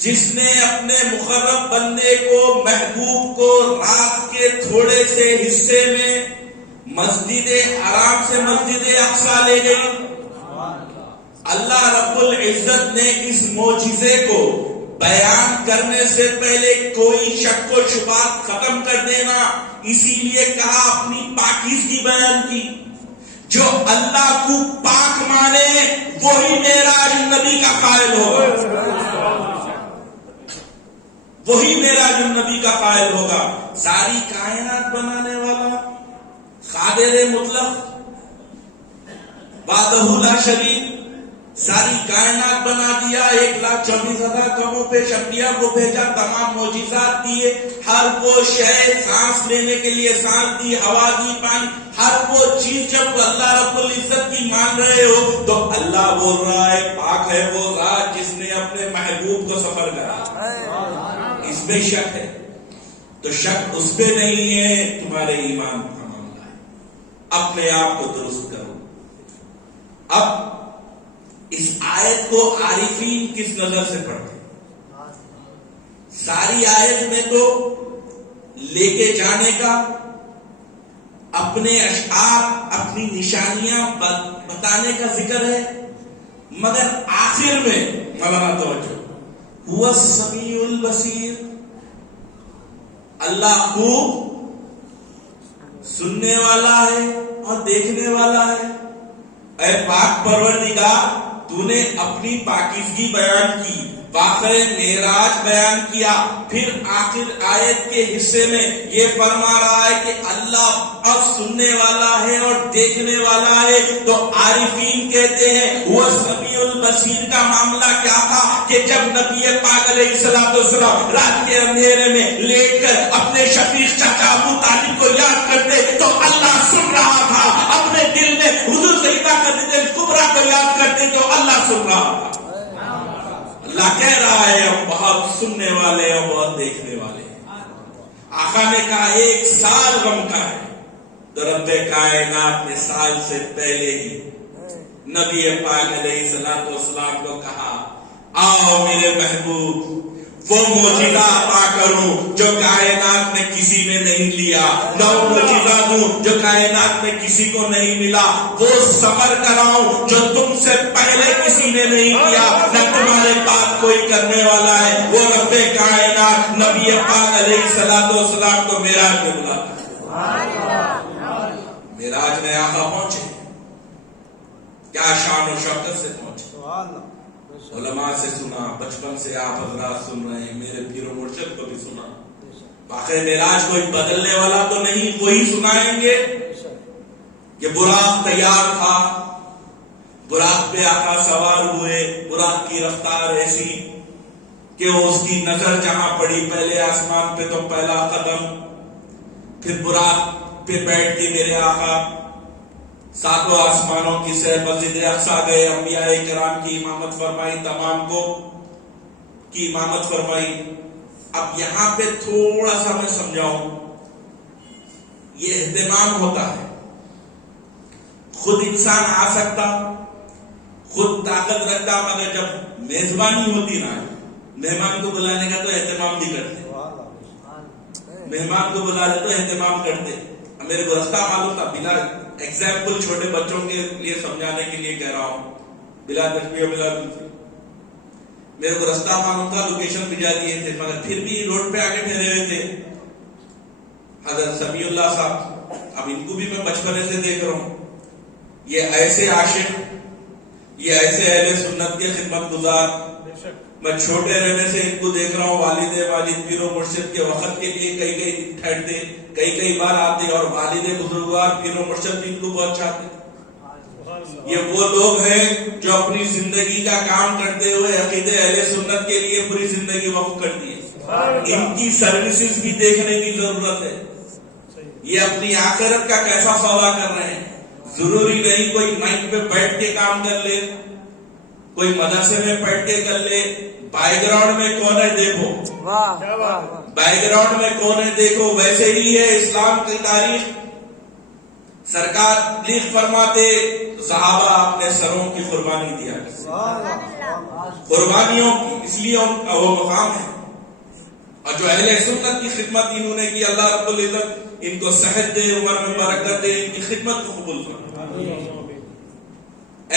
جس نے اپنے مقرب بندے کو، محبوب کو رات کے تھوڑے سے حصے میں مسجد حرام سے مسجد اقصی لے گئی. اللہ رب العزت نے اس معجزے کو بیان کرنے سے پہلے کوئی شک و شبہات ختم کر دینا، اسی لیے کہا اپنی پاکیزگی بیان کی. جو اللہ کو پاک مانے وہی معراج النبی کا قائل ہوگا، وہی معراج النبی کا قائل ہوگا. ساری کائنات بنانے والا، قادر مطلق، وحدہ لا شریک، ساری کائنات بنا دیا. 1,24,000 کموں پہ شمبیا کو بھیجا، تمام معجزات دیے. ہر وہ شے، سانس لینے کے لیے سانس دی، ہوا دی، پانی، ہر وہ چیز جب اللہ رب العزت کی مان رہے ہو تو اللہ بول رہا ہے پاک ہے وہ ذات جس نے اپنے محبوب کو سفر کرا. اس میں شک ہے تو شک اس پہ نہیں ہے، تمہارے ایمان کا معاملہ ہے. اپنے آپ کو درست کرو. اب اس آیت کو عارفین کس نظر سے پڑھتے؟ ساری آیت میں تو لے کے جانے کا، اپنے اشعار، اپنی نشانیاں بتانے کا ذکر ہے، مگر آخر میں مولانا توجہ، هو السمیع البصیر، اللہ خوب سننے والا ہے اور دیکھنے والا ہے. اے پاک پروردگار، تو نے اپنی پاکیزگی بیان کی، واقعہ معراج بیان کیا، پھر آخر آیت کے حصے میں یہ فرما رہا ہے کہ اللہ اب سننے والا ہے اور دیکھنے والا ہے. تو عارفین کہتے ہیں وہ سمیع البصیر کا معاملہ کیا تھا کہ جب نبی پاک علیہ السلام رات کے اندھیرے میں لیٹ کر اپنے شفیق چچا ابو طالب کو یاد کرتے تو اللہ سن رہا تھا. اپنے دل میں حضور سیدہ خدیجہ کبریٰ کو یاد کرتے تو اللہ سن رہا تھا. اللہ کہہ رہا ہے ہم بہت سننے والے اور بہت دیکھنے والے ہیں. آقا نے کہا 1 سال غم کا ہے، تو رب کائنات نے سال سے پہلے ہی نبی پاک علیہ السلام کو کہا آؤ میرے محبوب وہ معجزہ عطا کروں جو کائنات میں کسی نے نہیں لیا، نہ وہ معجزہ دوں جو کائنات میں کسی کو نہیں ملا، وہ صبر کراؤں جو تم سے پہلے کسی نے نہیں کیا، نہ تمہارے پاس کوئی کرنے والا ہے. وہ رب کائنات نبی پاک علیہ السلام کو معراج میں بلاتا. معراج میں آقا پہنچے، کیا شان و شوکت سے پہنچے. علماء سے سنا، بچپن سے آپ حضرات سن رہے ہیں، میرے پیر و مرشد کو بھی سنا. واقعی معراج کوئی بدلنے والا تو نہیں، وہی سنائیں گے کہ براق تیار تھا، براق پہ آقا سوار ہوئے، براق کی رفتار ایسی کہ اس کی نظر جہاں پڑی پہلے آسمان پہ تو پہلا قدم، پھر براق پہ بیٹھ کے میرے آقا ساتوں آسمانوں کی سیر مسجد اقصی گئے, انبیاء کرام کی امامت فرمائی, تمام کو کی امامت فرمائی. اب یہاں پہ تھوڑا سا میں سمجھاؤں, یہ اہتمام ہوتا ہے. خود انسان آ سکتا, خود طاقت رکھتا, مگر جب میزبانی ہوتی نا, مہمان کو بلانے کا تو اہتمام نہیں کرتے. مہمان کو بلا تو اہتمام کرتے. میرے کو رستہ معلوم تھا, بلا ایگزامپل چھوٹے بچوں کے لیے سمجھانے کے لیے کہہ رہا ہوں, بلا تشبیہ بلا دوسری. میرے کو رستہ معلوم تھا, لوکیشن بھیجا دیے تھے, مگر پھر بھی روڈ پہ آگے ٹھہرے ہوئے تھے حضرت سمیع اللہ صاحب. اب ان کو بھی میں بچپنے سے دیکھ رہا ہوں, یہ ایسے عاشق, یہ ایسے اہل سنت کے خدمت گزار. میں چھوٹے رہنے سے ان کو دیکھ رہا ہوں, والد پیر و مرشد کے وقت کے لیے کئی ٹھہرتے, کئی بار آتے, اور والد بزرگوار پیر و مرشد بھی ان کو بہت چاہتے. یہ وہ لوگ ہیں جو اپنی زندگی کا کام کرتے ہوئے عقیدے اہل سنت کے لیے پوری زندگی وقف کر دی ہے. ان کی سروسز بھی دیکھنے کی ضرورت ہے. یہ اپنی آخرت کا کیسا سودا کر رہے ہیں. ضروری نہیں کوئی مائک پہ بیٹھ کے کام کر لے, کوئی مدرسے میں بیٹھ کے کر لے. بیک گراؤنڈ میں کون ہے دیکھو, بیک گراؤنڈ میں کون ہے دیکھو. ویسے ہی ہے اسلام کی تاریخ. سرکار لکھ فرماتے, صحابہ اپنے سروں کی قربانی دیا, قربانیوں کی, اس لیے ان کا وہ مقام ہے. اور جو اہل سنت کی خدمت انہوں نے کی, اللہ رب العزت ان کو صحت دے, عمر میں برکت دے, ان کی خدمت کو قبول فرمائے.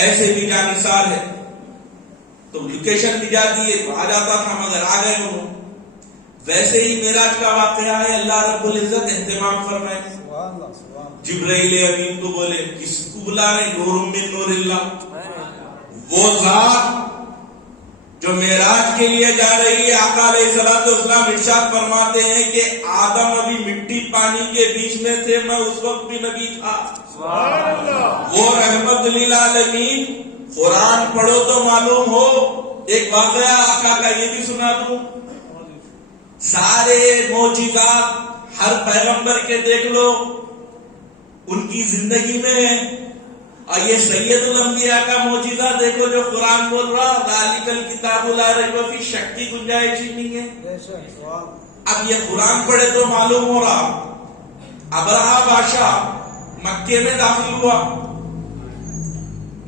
ایسے بھی جانثار ہے, تو لوکیشن بھی جاتی ہے تو آ جاتا تھا, مگر آ گئے انہوں. ویسے ہی معراج کا واقعہ ہے, اللہ رب العزت اہتمام فرمائے. جبرائیل امین کو بولے, کس کو بلا رہے, نور من نور اللہ, وہ ذات جو معراج کے لیے جا رہی ہے. آقا علیہ الصلوۃ والسلام ارشاد فرماتے ہیں کہ آدم ابھی مٹی پانی کے بیچ میں تھے, میں اس وقت بھی نبی تھا. وہ رحمت للعالمین. قرآن پڑھو تو معلوم ہو. ایک واقعہ آقا کا یہ بھی سنا دوں, سارے معجزات ہر پیغمبر کے دیکھ لو, ان کی زندگی میں ہیں. اور یہ سید الانبیاء کا معجزہ دیکھو جو قرآن بول رہا, ذالک الکتاب لا ریب فیہ, شک کی گنجائش ہی نہیں ہے. اب یہ قرآن پڑھے تو معلوم ہو رہا, ابرہہ بادشاہ مکے میں داخل ہوا,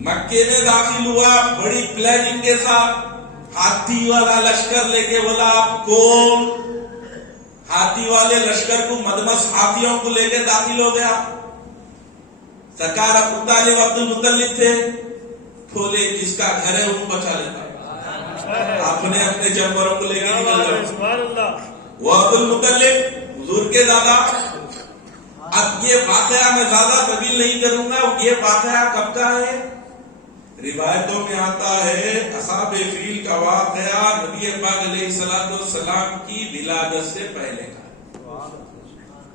مکے میں داخل ہوا بڑی پلاننگ کے ساتھ. ہاتھی والا لشکر لے کے بولا, آپ کون؟ ہاتھی والے لشکر کو, مدمس ہاتھیوں کو لے کے داخل ہو گیا. سرکار ابو طالب عبد المطلب تھے, بولے جس کا گھر ہے وہ بچا لیتا. آپ نے اپنے جانوروں کو لے کے نکل گئے. وہ عبد المطلب حضور کے دادا. اب یہ واقعہ میں زیادہ طویل نہیں کروں گا. یہ واقعہ کب کا ہے؟ روایتوں میں آتا ہے اصحاب فیل کا واقعہ نبی پاک علیہ الصلوۃ والسلام کی ولادت سے پہلے کا.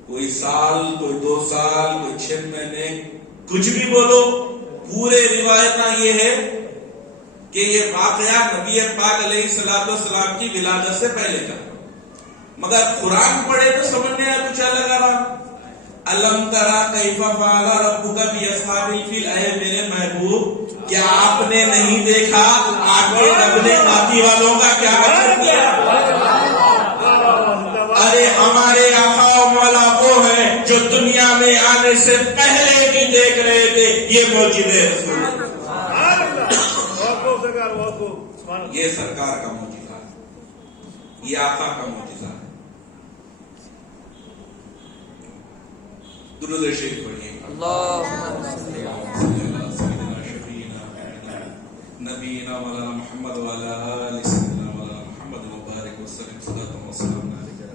کوئی سال, کوئی 2 سال, کوئی 6 مہینے, کچھ بھی بولو, پورے روایتیں یہ ہے کہ یہ واقعہ نبی پاک علیہ الصلوۃ والسلام کی ولادت سے پہلے کا. مگر قرآن پڑھے تو سمجھ میں کچھ الگ آ رہا. الم ترى کیف فعل ربک باصحاب الفیل, اے میرے محبوب کیا آپ نے نہیں دیکھا آپ کے رب نے ہاتھی والوں کا کیا حشر کیا. ارے ہمارے آقا و مولا وہ ہیں جو دنیا میں آنے سے پہلے بھی دیکھ رہے تھے یہ معجزے رسول. یہ سرکار کا معجزہ ہے, یہ آقا کا معجزہ ہے. درود شریف پڑھیے. نبینا مولانا محمد وعلی آل سیدنا مولانا محمد مبارک وسلم صلاۃ و سلام علیہ.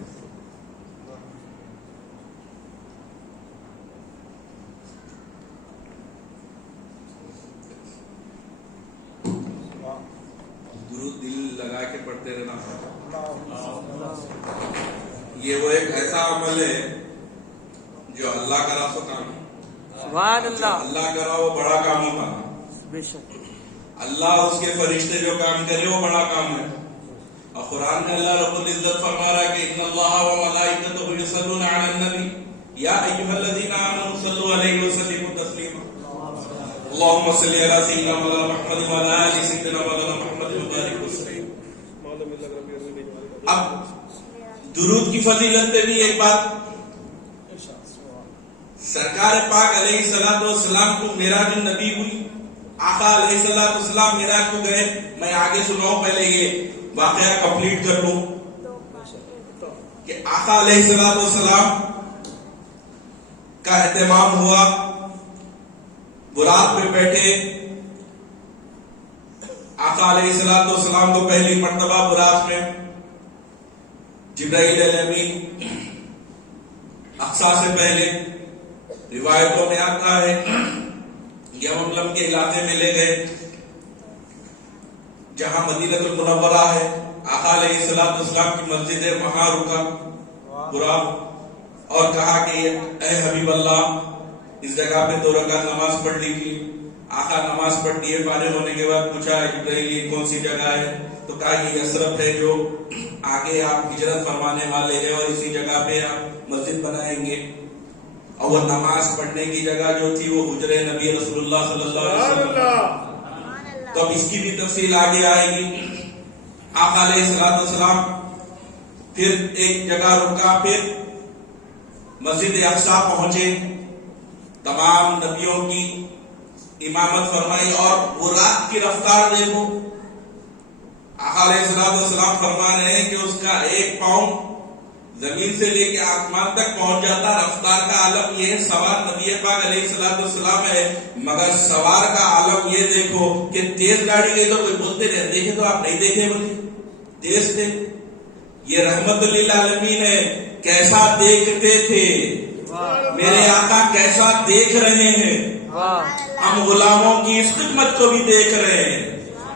درود دل لگا کے پڑھتے رہنا. یہ وہ ایک ایسا عمل ہے جو اللہ کا راستہ کام ہے. سبحان اللہ. اللہ کا راہ وہ بڑا کام ہوتا ہے. بے شک اللہ اس کے فرشتے جو کام کرے وہ بڑا کام ہے. اور قرآن میں اللہ رب العزت فرما رہا ہے کہ ان اللہ و ملائکتہ یصلون علی النبی یا ایھا الذین آمنوا صلوا علیہ وسلموا تسلیما. اللهم صل على سيدنا مولانا محمد وعلى آل سيدنا مولانا محمد وبارك وسلم. اب درود کی فضیلت میں بھی ایک بات، سرکار پاک علیہ الصلوۃ والسلام کو معراج النبی ہوئی، آقا علیہ الصلوۃ والسلام معراج کو گئے. میں آگے سناؤں، پہلے یہ واقعہ کمپلیٹ کر لوں کہ آقا علیہ الصلوۃ والسلام کا اہتمام ہوا، براق پہ بیٹھے. آقا علیہ الصلوۃ والسلام کو پہلی مرتبہ براق میں جبرائیل علیہ الامین اقصیٰ سے پہلے روایتوں میں آتا ہے یمن کے علاقے میں لے گئے جہاں مدینہ المنورہ ہے. آقا علیہ الصلوۃ والسلام کی مسجد ہے، وہاں رکا براق اور کہا کہ اے حبیب اللہ اس جگہ پہ 2 رکعت نماز پڑھ لیجیے. آقا نماز پڑھ لیے، فارغ ہونے کے بعد پوچھا جبرائیل یہ کون سی جگہ ہے؟ تو کہا یہ یثرب ہے جو آگے آپ ہجرت فرمانے والے ہیں، اور اسی جگہ پہ آپ مسجد بنائیں گے. اور وہ نماز پڑھنے کی جگہ جو تھی وہ حجرہ نبی رسول اللہ صلی اللہ علیہ وسلم. تو اب اس کی بھی تفصیل آگے آئے گی. آقا علیہ الصلوۃ والسلام پھر ایک جگہ رکا، پھر مسجد اقصیٰ پہنچے، تمام نبیوں کی امامت فرمائی. اور براق کی رفتار دیکھو، آقا علیہ الصلوۃ والسلام فرما رہے ہیں کہ اس کا ایک پاؤں زمین سے لے کے آسمان تک پہنچ جاتا. رفتار کا عالم یہ ہے، سوار نبی پاک علیہ الصلوۃ والسلام ہے، مگر سوار کا عالم یہ دیکھو کہ تیز گاڑی گئی تو کوئی بولتے رہے دیکھے تو آپ نہیں دیکھے، بولے تیز تھے. یہ رحمت للعالمین ہے، کیسا دیکھتے تھے میرے آقا، کیسا دیکھ رہے ہیں. ہم غلاموں کی اس خدمت کو بھی دیکھ رہے ہیں،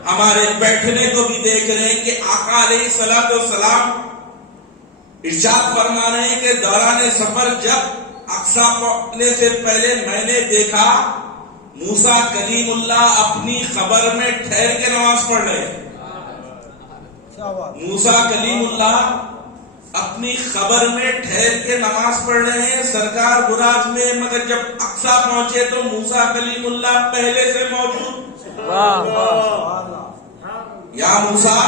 ہمارے بیٹھنے کو بھی دیکھ رہے ہیں کہ آقا علیہ الصلوۃ والسلام ارشاد فرما رہے ہیں کہ دوران سفر جب اقصیٰ پہنچنے سے پہلے میں نے دیکھا موسیٰ کلیم اللہ اپنی خبر میں ٹھہر کے نماز پڑھ رہے ہیں. موسیٰ کلیم اللہ اپنی خبر میں ٹھہر کے نماز پڑھ رہے ہیں سرکار براق میں. مگر جب اقصیٰ پہنچے تو موسیٰ کلیم اللہ پہلے سے موجود. یا موسیٰ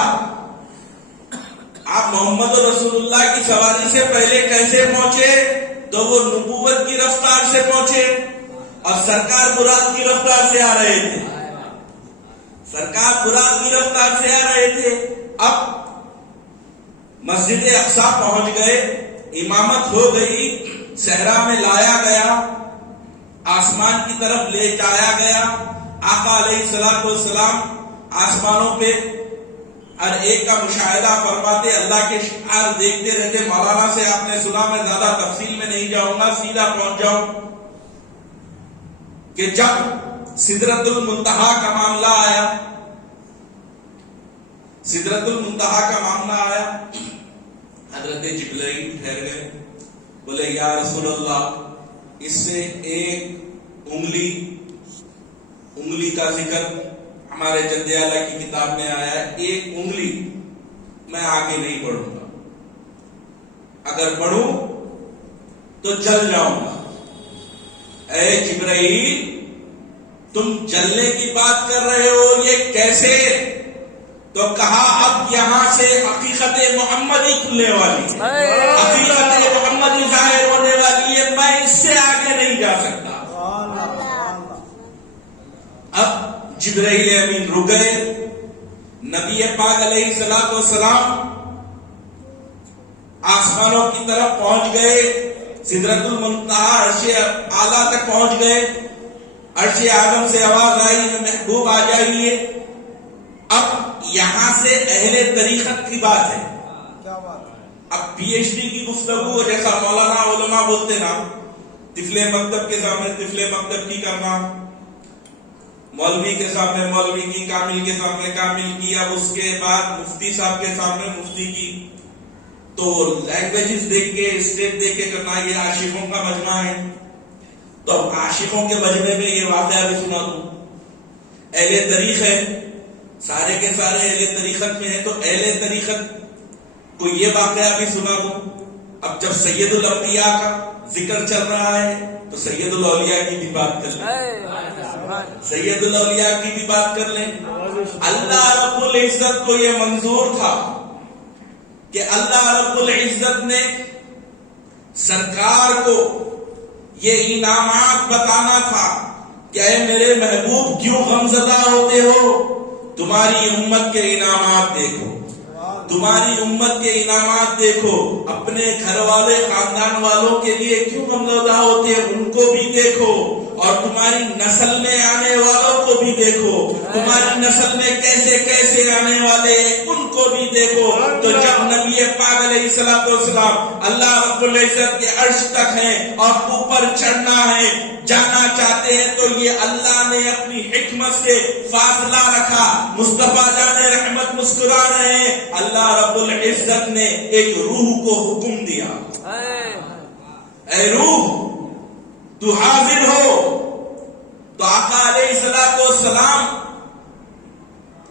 آپ محمد رسول اللہ کی سواری سے پہلے کیسے پہنچے؟ تو وہ نبوت کی رفتار سے پہنچے اور سرکار براق کی رفتار سے آ رہے تھے. سرکار براق کی رفتار سے آ رہے تھے. اب مسجد اقصیٰ پہنچ گئے، امامت ہو گئی، صحرا میں لایا گیا، آسمان کی طرف لے جایا گیا. آقا علیہ الصلوۃ والسلام آسمانوں پہ ہر ایک کا مشاہدہ فرماتے، اللہ کے شعار دیکھتے رہتے. مولانا سے آپ نے سنا، میں زیادہ تفصیل میں نہیں جاؤں گا، سیدھا پہنچ جاؤں کہ جب سدرۃ المنتہا کا معاملہ آیا، سدرۃ المنتہا کا معاملہ آیا، حضرت جبرائیل ٹھہر گئے، بولے یا رسول اللہ اس سے ایک انگلی کا ذکر ہمارے جد اعلیٰ کی کتاب میں آیا ہے، ایک انگلی میں آگے نہیں بڑھوں گا، اگر بڑھوں تو جل جاؤں گا. اے جبرائیل تم جلنے کی بات کر رہے ہو، یہ کیسے؟ تو کہا اب یہاں سے حقیقت محمدی کھلنے والی، حقیقت محمدی ظاہر ہونے والی ہے، میں اس سے آگے نہیں جا سکتا. اب جبرائیل امین رک گئے. نبی پاک علیہ الصلوۃ والسلام آسمانوں کی طرف پہنچ گئے، سدرۃ المنتہا عرش اعلیٰ تک پہنچ گئے. عرش اعظم سے آواز آئی کہ محبوب آ جائیے. اب یہاں سے اہل طریقت کی بات ہے. اب پی ایچ ڈی کی گفتگو، جیسا مولانا علماء بولتے نا، طفل مکتب کے سامنے طفل مکتب کی کرنا، مولوی کے سامنے مولوی کی، کامل کے سامنے کامل کی، اب اس کے بعد مفتی صاحب کے سامنے مفتی کی. تو لینگویجز دیکھ کے، اسٹیٹ دیکھ کے کرنا، یہ عاشقوں کا مجمع ہے. تو اب عاشقوں کے مجمع میں یہ واقعہ بھی سنا دوں. اہل طریق ہے، سارے کے سارے اہل طریقت میں ہیں، تو اہل طریقت کو یہ واقعہ بھی سنا دوں. اب جب سید الانبیاء کا ذکر چل رہا ہے تو سید الاولیاء کی بھی بات کر لیں. سید الاولیاء کی بھی بات کر لیں. اللہ رب العزت کو یہ منظور تھا کہ اللہ رب العزت نے سرکار کو یہ انعامات بتانا تھا کہ اے میرے محبوب کیوں غمزدہ ہوتے ہو؟ تمہاری امت کے انعامات دیکھو، تمہاری امت کے انعامات دیکھو. اپنے گھر والے خاندان والوں کے لیے کیوں غمزدہ ہوتے ہیں؟ ان کو بھی دیکھو. اور تمہاری نسل میں آنے والوں کو بھی دیکھو، تمہاری نسل میں کیسے کیسے آنے والے ہیں ان کو بھی دیکھو. تو جب نبی پاک علیہ الصلوۃ والسلام اللہ رب العزت کے عرش تک ہیں اور اوپر چڑھنا ہے، جانا چاہتے ہیں، تو یہ اللہ نے اپنی حکمت سے فاصلہ رکھا. مصطفیٰ جان رحمت مسکرا رہے ہیں. اللہ رب العزت نے ایک روح کو حکم دیا، اے روح تو حاضر ہو. تو آقا علیہ الصلوۃ والسلام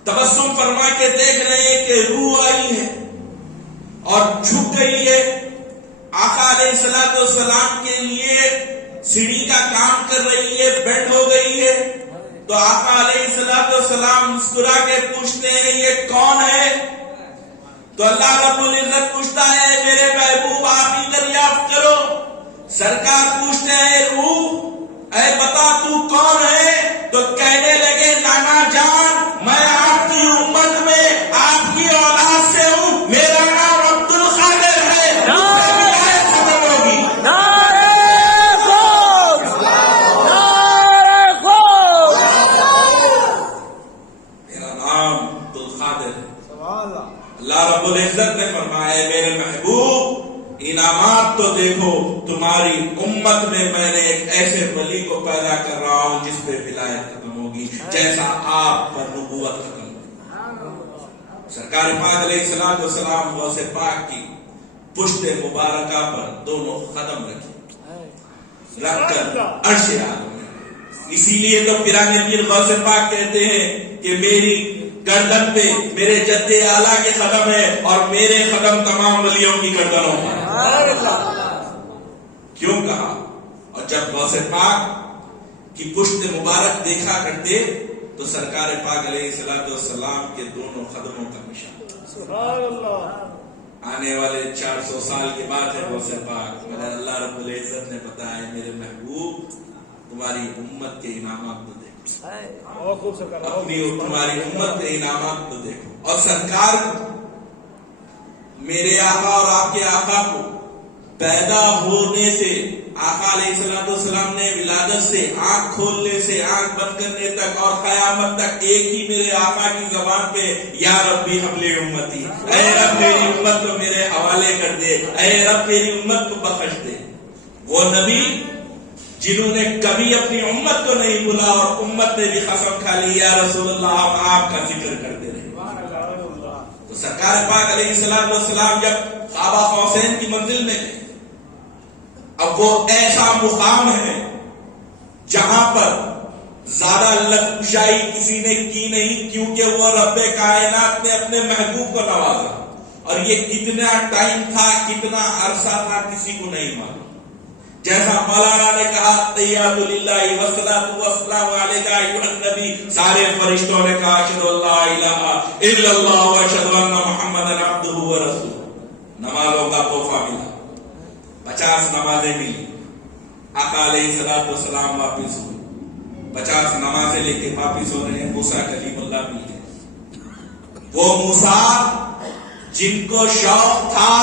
تبسم فرما کے دیکھ رہے ہیں کہ روح آئی ہے اور جھک گئی ہے. آقا علیہ الصلوۃ والسلام کے لیے سیڑھی کا کام کر رہی ہے، بینڈ ہو گئی ہے. تو آقا علیہ الصلوۃ والسلام مسکرا کے پوچھتے ہیں یہ کون ہے؟ تو اللہ رب العزت پوچھتا ہے میرے محبوب آپ ہی دریافت کرو. سرکار پوچھتے ہیں روح اے بتا تو کون ہے؟ تو کہنے لگے نانا جان میں آپ کی امت میں آپ کی اولاد سے ہوں، میرا نام عبد القادر ہے. ختم ہوگی. میرا نام عبد القادر ہے. اللہ رب العزت نے فرمایا میرے محبوب انعامات تو دیکھو، تمہاری امت میں میں نے ایک ایسے ولی کو پیدا کر رہا ہوں جس پہ ولایت ختم ہوگی جیسا آپ پر نبوت ختم ہوگی. سرکار پاک علیہ الصلوۃ والسلام غوث پاک کی پشت مبارکہ پر دونوں قدم رکھ کر عرش عالم میں. اسی لیے تو پیرانے پیر غوث پاک کہتے ہیں کہ میری گردن پہ میرے جد اعلیٰ کے قدم ہے اور میرے قدم تمام ولیوں کی گردنوں پر. کیوں کہا؟ اور جب غوث پاک کی پشت مبارک دیکھا کرتے تو سرکار پاک علیہ الصلوۃ والسلام کے دونوں قدموں کا نشان. سبحان اللہ. آنے والے 400 سال کے بعد ہے غوث پاک. مگر اللہ رب العزت نے بتایا میرے محبوب تمہاری امت کے انعامات کو دیکھو، اپنی تمہاری امت کے انعامات کو دیکھو. اور سرکار میرے آقا اور آپ کے آقا کو پیدا ہونے سے آقا علیہ الصلوۃ والسلام نے ولادت سے آنکھ کھولنے سے آنکھ بند کرنے تک اور قیامت تک ایک ہی میرے آقا کی زبان پہ یا ربی حبلی امتی، اے رب میری امت کو میرے حوالے کر دے، اے رب میری امت کو بخش دے. وہ نبی جنہوں نے کبھی اپنی امت کو نہیں بھولا اور امت نے بھی قسم کھا لی یا رسول اللہ آپ کا ذکر کرتے رہے. تو سرکار پاک علیہ الصلوۃ والسلام جب قاب قوسین کی منزل میں گئے، اب وہ ایسا مقام ہے جہاں پر زیادہ لگشائی کسی نے کی نہیں، کیونکہ وہ رب کائنات نے اپنے محبوب کو نوازا. اور یہ کتنا ٹائم تھا، کتنا عرصہ تھا، کسی کو نہیں معلوم. جیسا مولانا نے کہا تحیات للہ والصلاۃ والسلام علیک ایھا النبی، سارے فرشتوں نے کہا اشہد ان لا الہ الا اللہ واشہد ان محمدا عبدہ ورسولہ. نمازوں کا تحفہ ملا، 50 نمازیں ملی. آقا علیہ الصلوۃ والسلام واپس ہوئے، 50 نمازیں لے کے واپس ہو رہے ہیں. موسیٰ کلیم اللہ مل گئے. وہ موسیٰ جن کو شوق تھا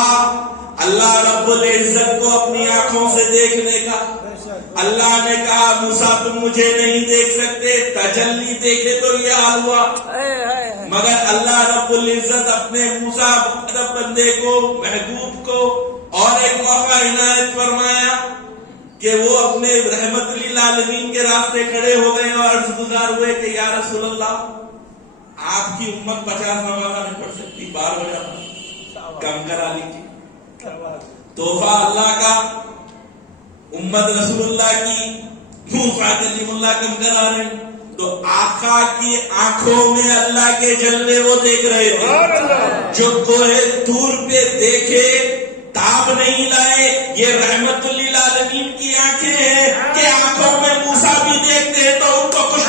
اللہ رب العزت کو اپنی آنکھوں سے دیکھنے کا. اللہ نے کہا موسیٰ تم مجھے نہیں دیکھ سکتے، تجلی دیکھے تو یہ حال ہوا. مگر اللہ رب العزت اپنے موسیٰ بندے کو محبوب کو اور ایک موقع عنایت فرمایا کہ وہ اپنے رحمت للعالمین کے راستے کھڑے ہو گئے اور عرض گزار ہوئے کہ یا رسول اللہ آپ کی امت 50 نمازیں نہیں پڑھ سکتی، 12 بجے کم کرا لیجیے. تحفہ اللہ کا، امت رسول اللہ کی، موسیٰ کلیم اللہ کم کرا رہے. تو آقا کی آنکھوں میں اللہ کے جلوے وہ دیکھ رہے تھے جو کوہ طور پہ دیکھے تاب نہیں لائے. یہ رحمت للعالمین کی آنکھیں ہیں کہ آنکھوں میں موسیٰ بھی دیکھتے ہیں تو ان کو کچھ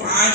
5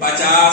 50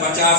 50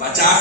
50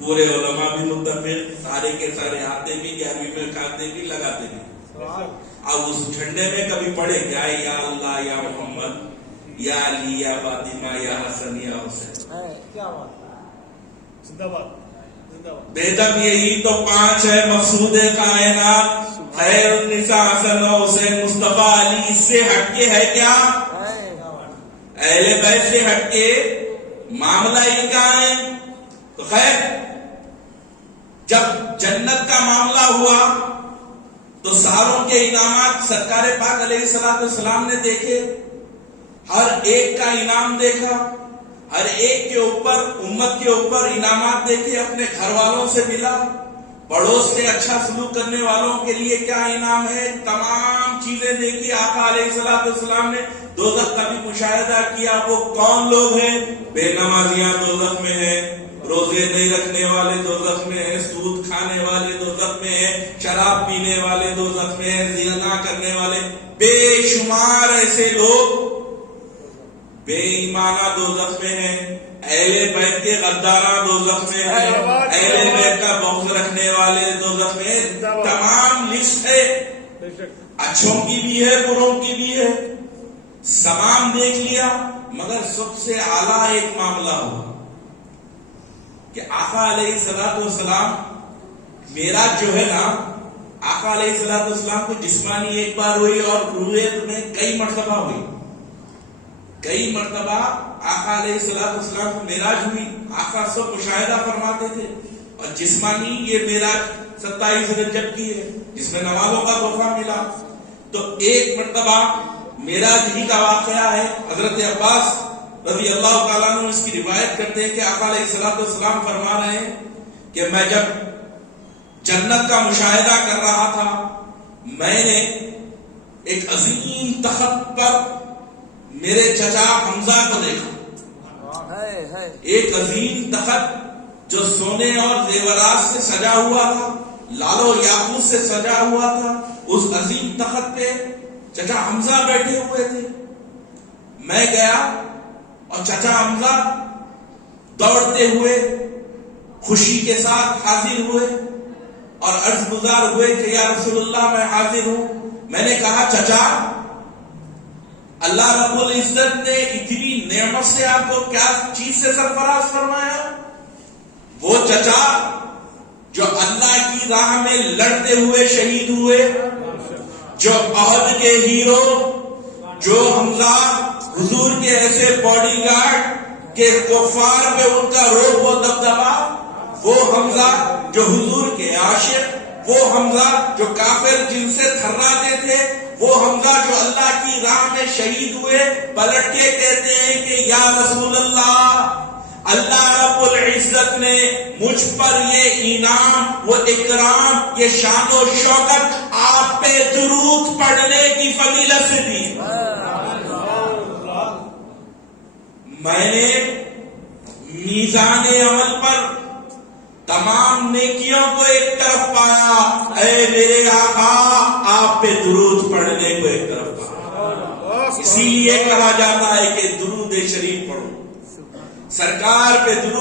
پورے علماء بھی متفق، سارے کے سارے آتے بھی، گیارہویں میں کھاتے بھی، لگاتے بھی. اب اس جھنڈے میں کبھی پڑھے کیا یا اللہ یا محمد یا علی یا فاطمہ یا حسن یا حسین؟ زندہ باد زندہ باد. بیدم یہی تو 5 ہے مقصود کائنات، خیر النساء حسن و حسین مصطفیٰ علی. اس سے ہٹ کے ہے کیا؟ اہل بیت سے ہٹ کے معاملہ ہی کیا ہے؟ تو خیر جب جنت کا معاملہ ہوا تو ساروں کے انعامات سرکار پاک علیہ السلام نے دیکھے، ہر ایک کا انعام دیکھا، ہر ایک کے اوپر امت کے اوپر انعامات دیکھے، اپنے گھر والوں سے ملا، پڑوس سے اچھا سلوک کرنے والوں کے لیے کیا انعام ہے، تمام چیزیں دیکھی. آقا علیہ السلام نے دوزخ کا بھی مشاہدہ کیا. وہ کون لوگ ہیں؟ بے نمازیاں دوزخ میں ہیں، روزے نہیں رکھنے والے دوزخ میں ہیں، سود کھانے والے دوزخ میں ہیں، شراب پینے والے دوزخ میں ہیں، زنا کرنے والے، بے شمار ایسے لوگ بے ایمانہ دوزخ میں ہیں. اہل بیت کے غدارہ دوزخ میں ہیں، اہل بیت کا بغض رکھنے والے دوزخ میں ہیں. تمام لسٹ ہے، بے شک. اچھوں کی بھی ہے، بروں کی بھی ہے. تمام دیکھ لیا، مگر سب سے اعلیٰ ایک معاملہ ہوا کہ آقا علیہ السلام معراج جو ہے نا، آقا علیہ السلام کو جسمانی ایک بار ہوئی اور روحیت میں کئی مرتبہ ہوئی. کئی مرتبہ آقا علیہ السلام کو معراج ہوئی. آقا سب مشاہدہ فرماتے تھے. اور جسمانی یہ معراج 27 رجب کی ہے، جس میں نمازوں کا تحفہ ملا. تو ایک مرتبہ معراج ہی کا واقعہ ہے. حضرت عباس رضی اللہ تعالیٰ عنہ اس کی روایت کرتے ہیں کہ آقا علیہ السلام فرما رہے ہیں کہ میں جب جنت کا مشاہدہ کر رہا تھا، میں نے ایک عظیم تخت پر میرے چچا حمزہ کو دیکھا. ایک عظیم تخت جو سونے اور زیورات سے سجا ہوا تھا، لال و یاقوت سے سجا ہوا تھا. اس عظیم تخت پہ چچا حمزہ بیٹھے ہوئے تھے. میں گیا اور چچا حمزہ دوڑتے ہوئے خوشی کے ساتھ حاضر ہوئے اور عرض گزار ہوئے کہ یا رسول اللہ میں حاضر ہوں. میں نے کہا چچا، اللہ رب العزت نے اتنی نعمت سے آپ کو کیا چیز سے سرفراز فرمایا؟ وہ چچا جو اللہ کی راہ میں لڑتے ہوئے شہید ہوئے، جو احد کے ہیرو، جو حمزہ حضور کے ایسے باڈی گارڈ کہ کفار پہ ان کا روب و دبدبا، وہ حمزہ جو حضور کے عاشق، وہ حمزہ جو کافر جن سے تھراتے تھے، وہ حمزہ جو اللہ کی راہ میں شہید ہوئے، پلٹ کے کہتے ہیں کہ یا رسول اللہ، اللہ رب العزت نے مجھ پر یہ انعام، وہ اکرام، یہ شان و شوکت آپ پہ درود پڑھنے کی فضیلت سے دی. میں نے میزان عمل پر تمام نیکیوں کو ایک طرف پایا، اے میرے آقا آپ پہ درود پڑھنے کو ایک طرف پایا. اسی لیے کہا جاتا ہے کہ درود شریف پڑھو، سرکار پہ درود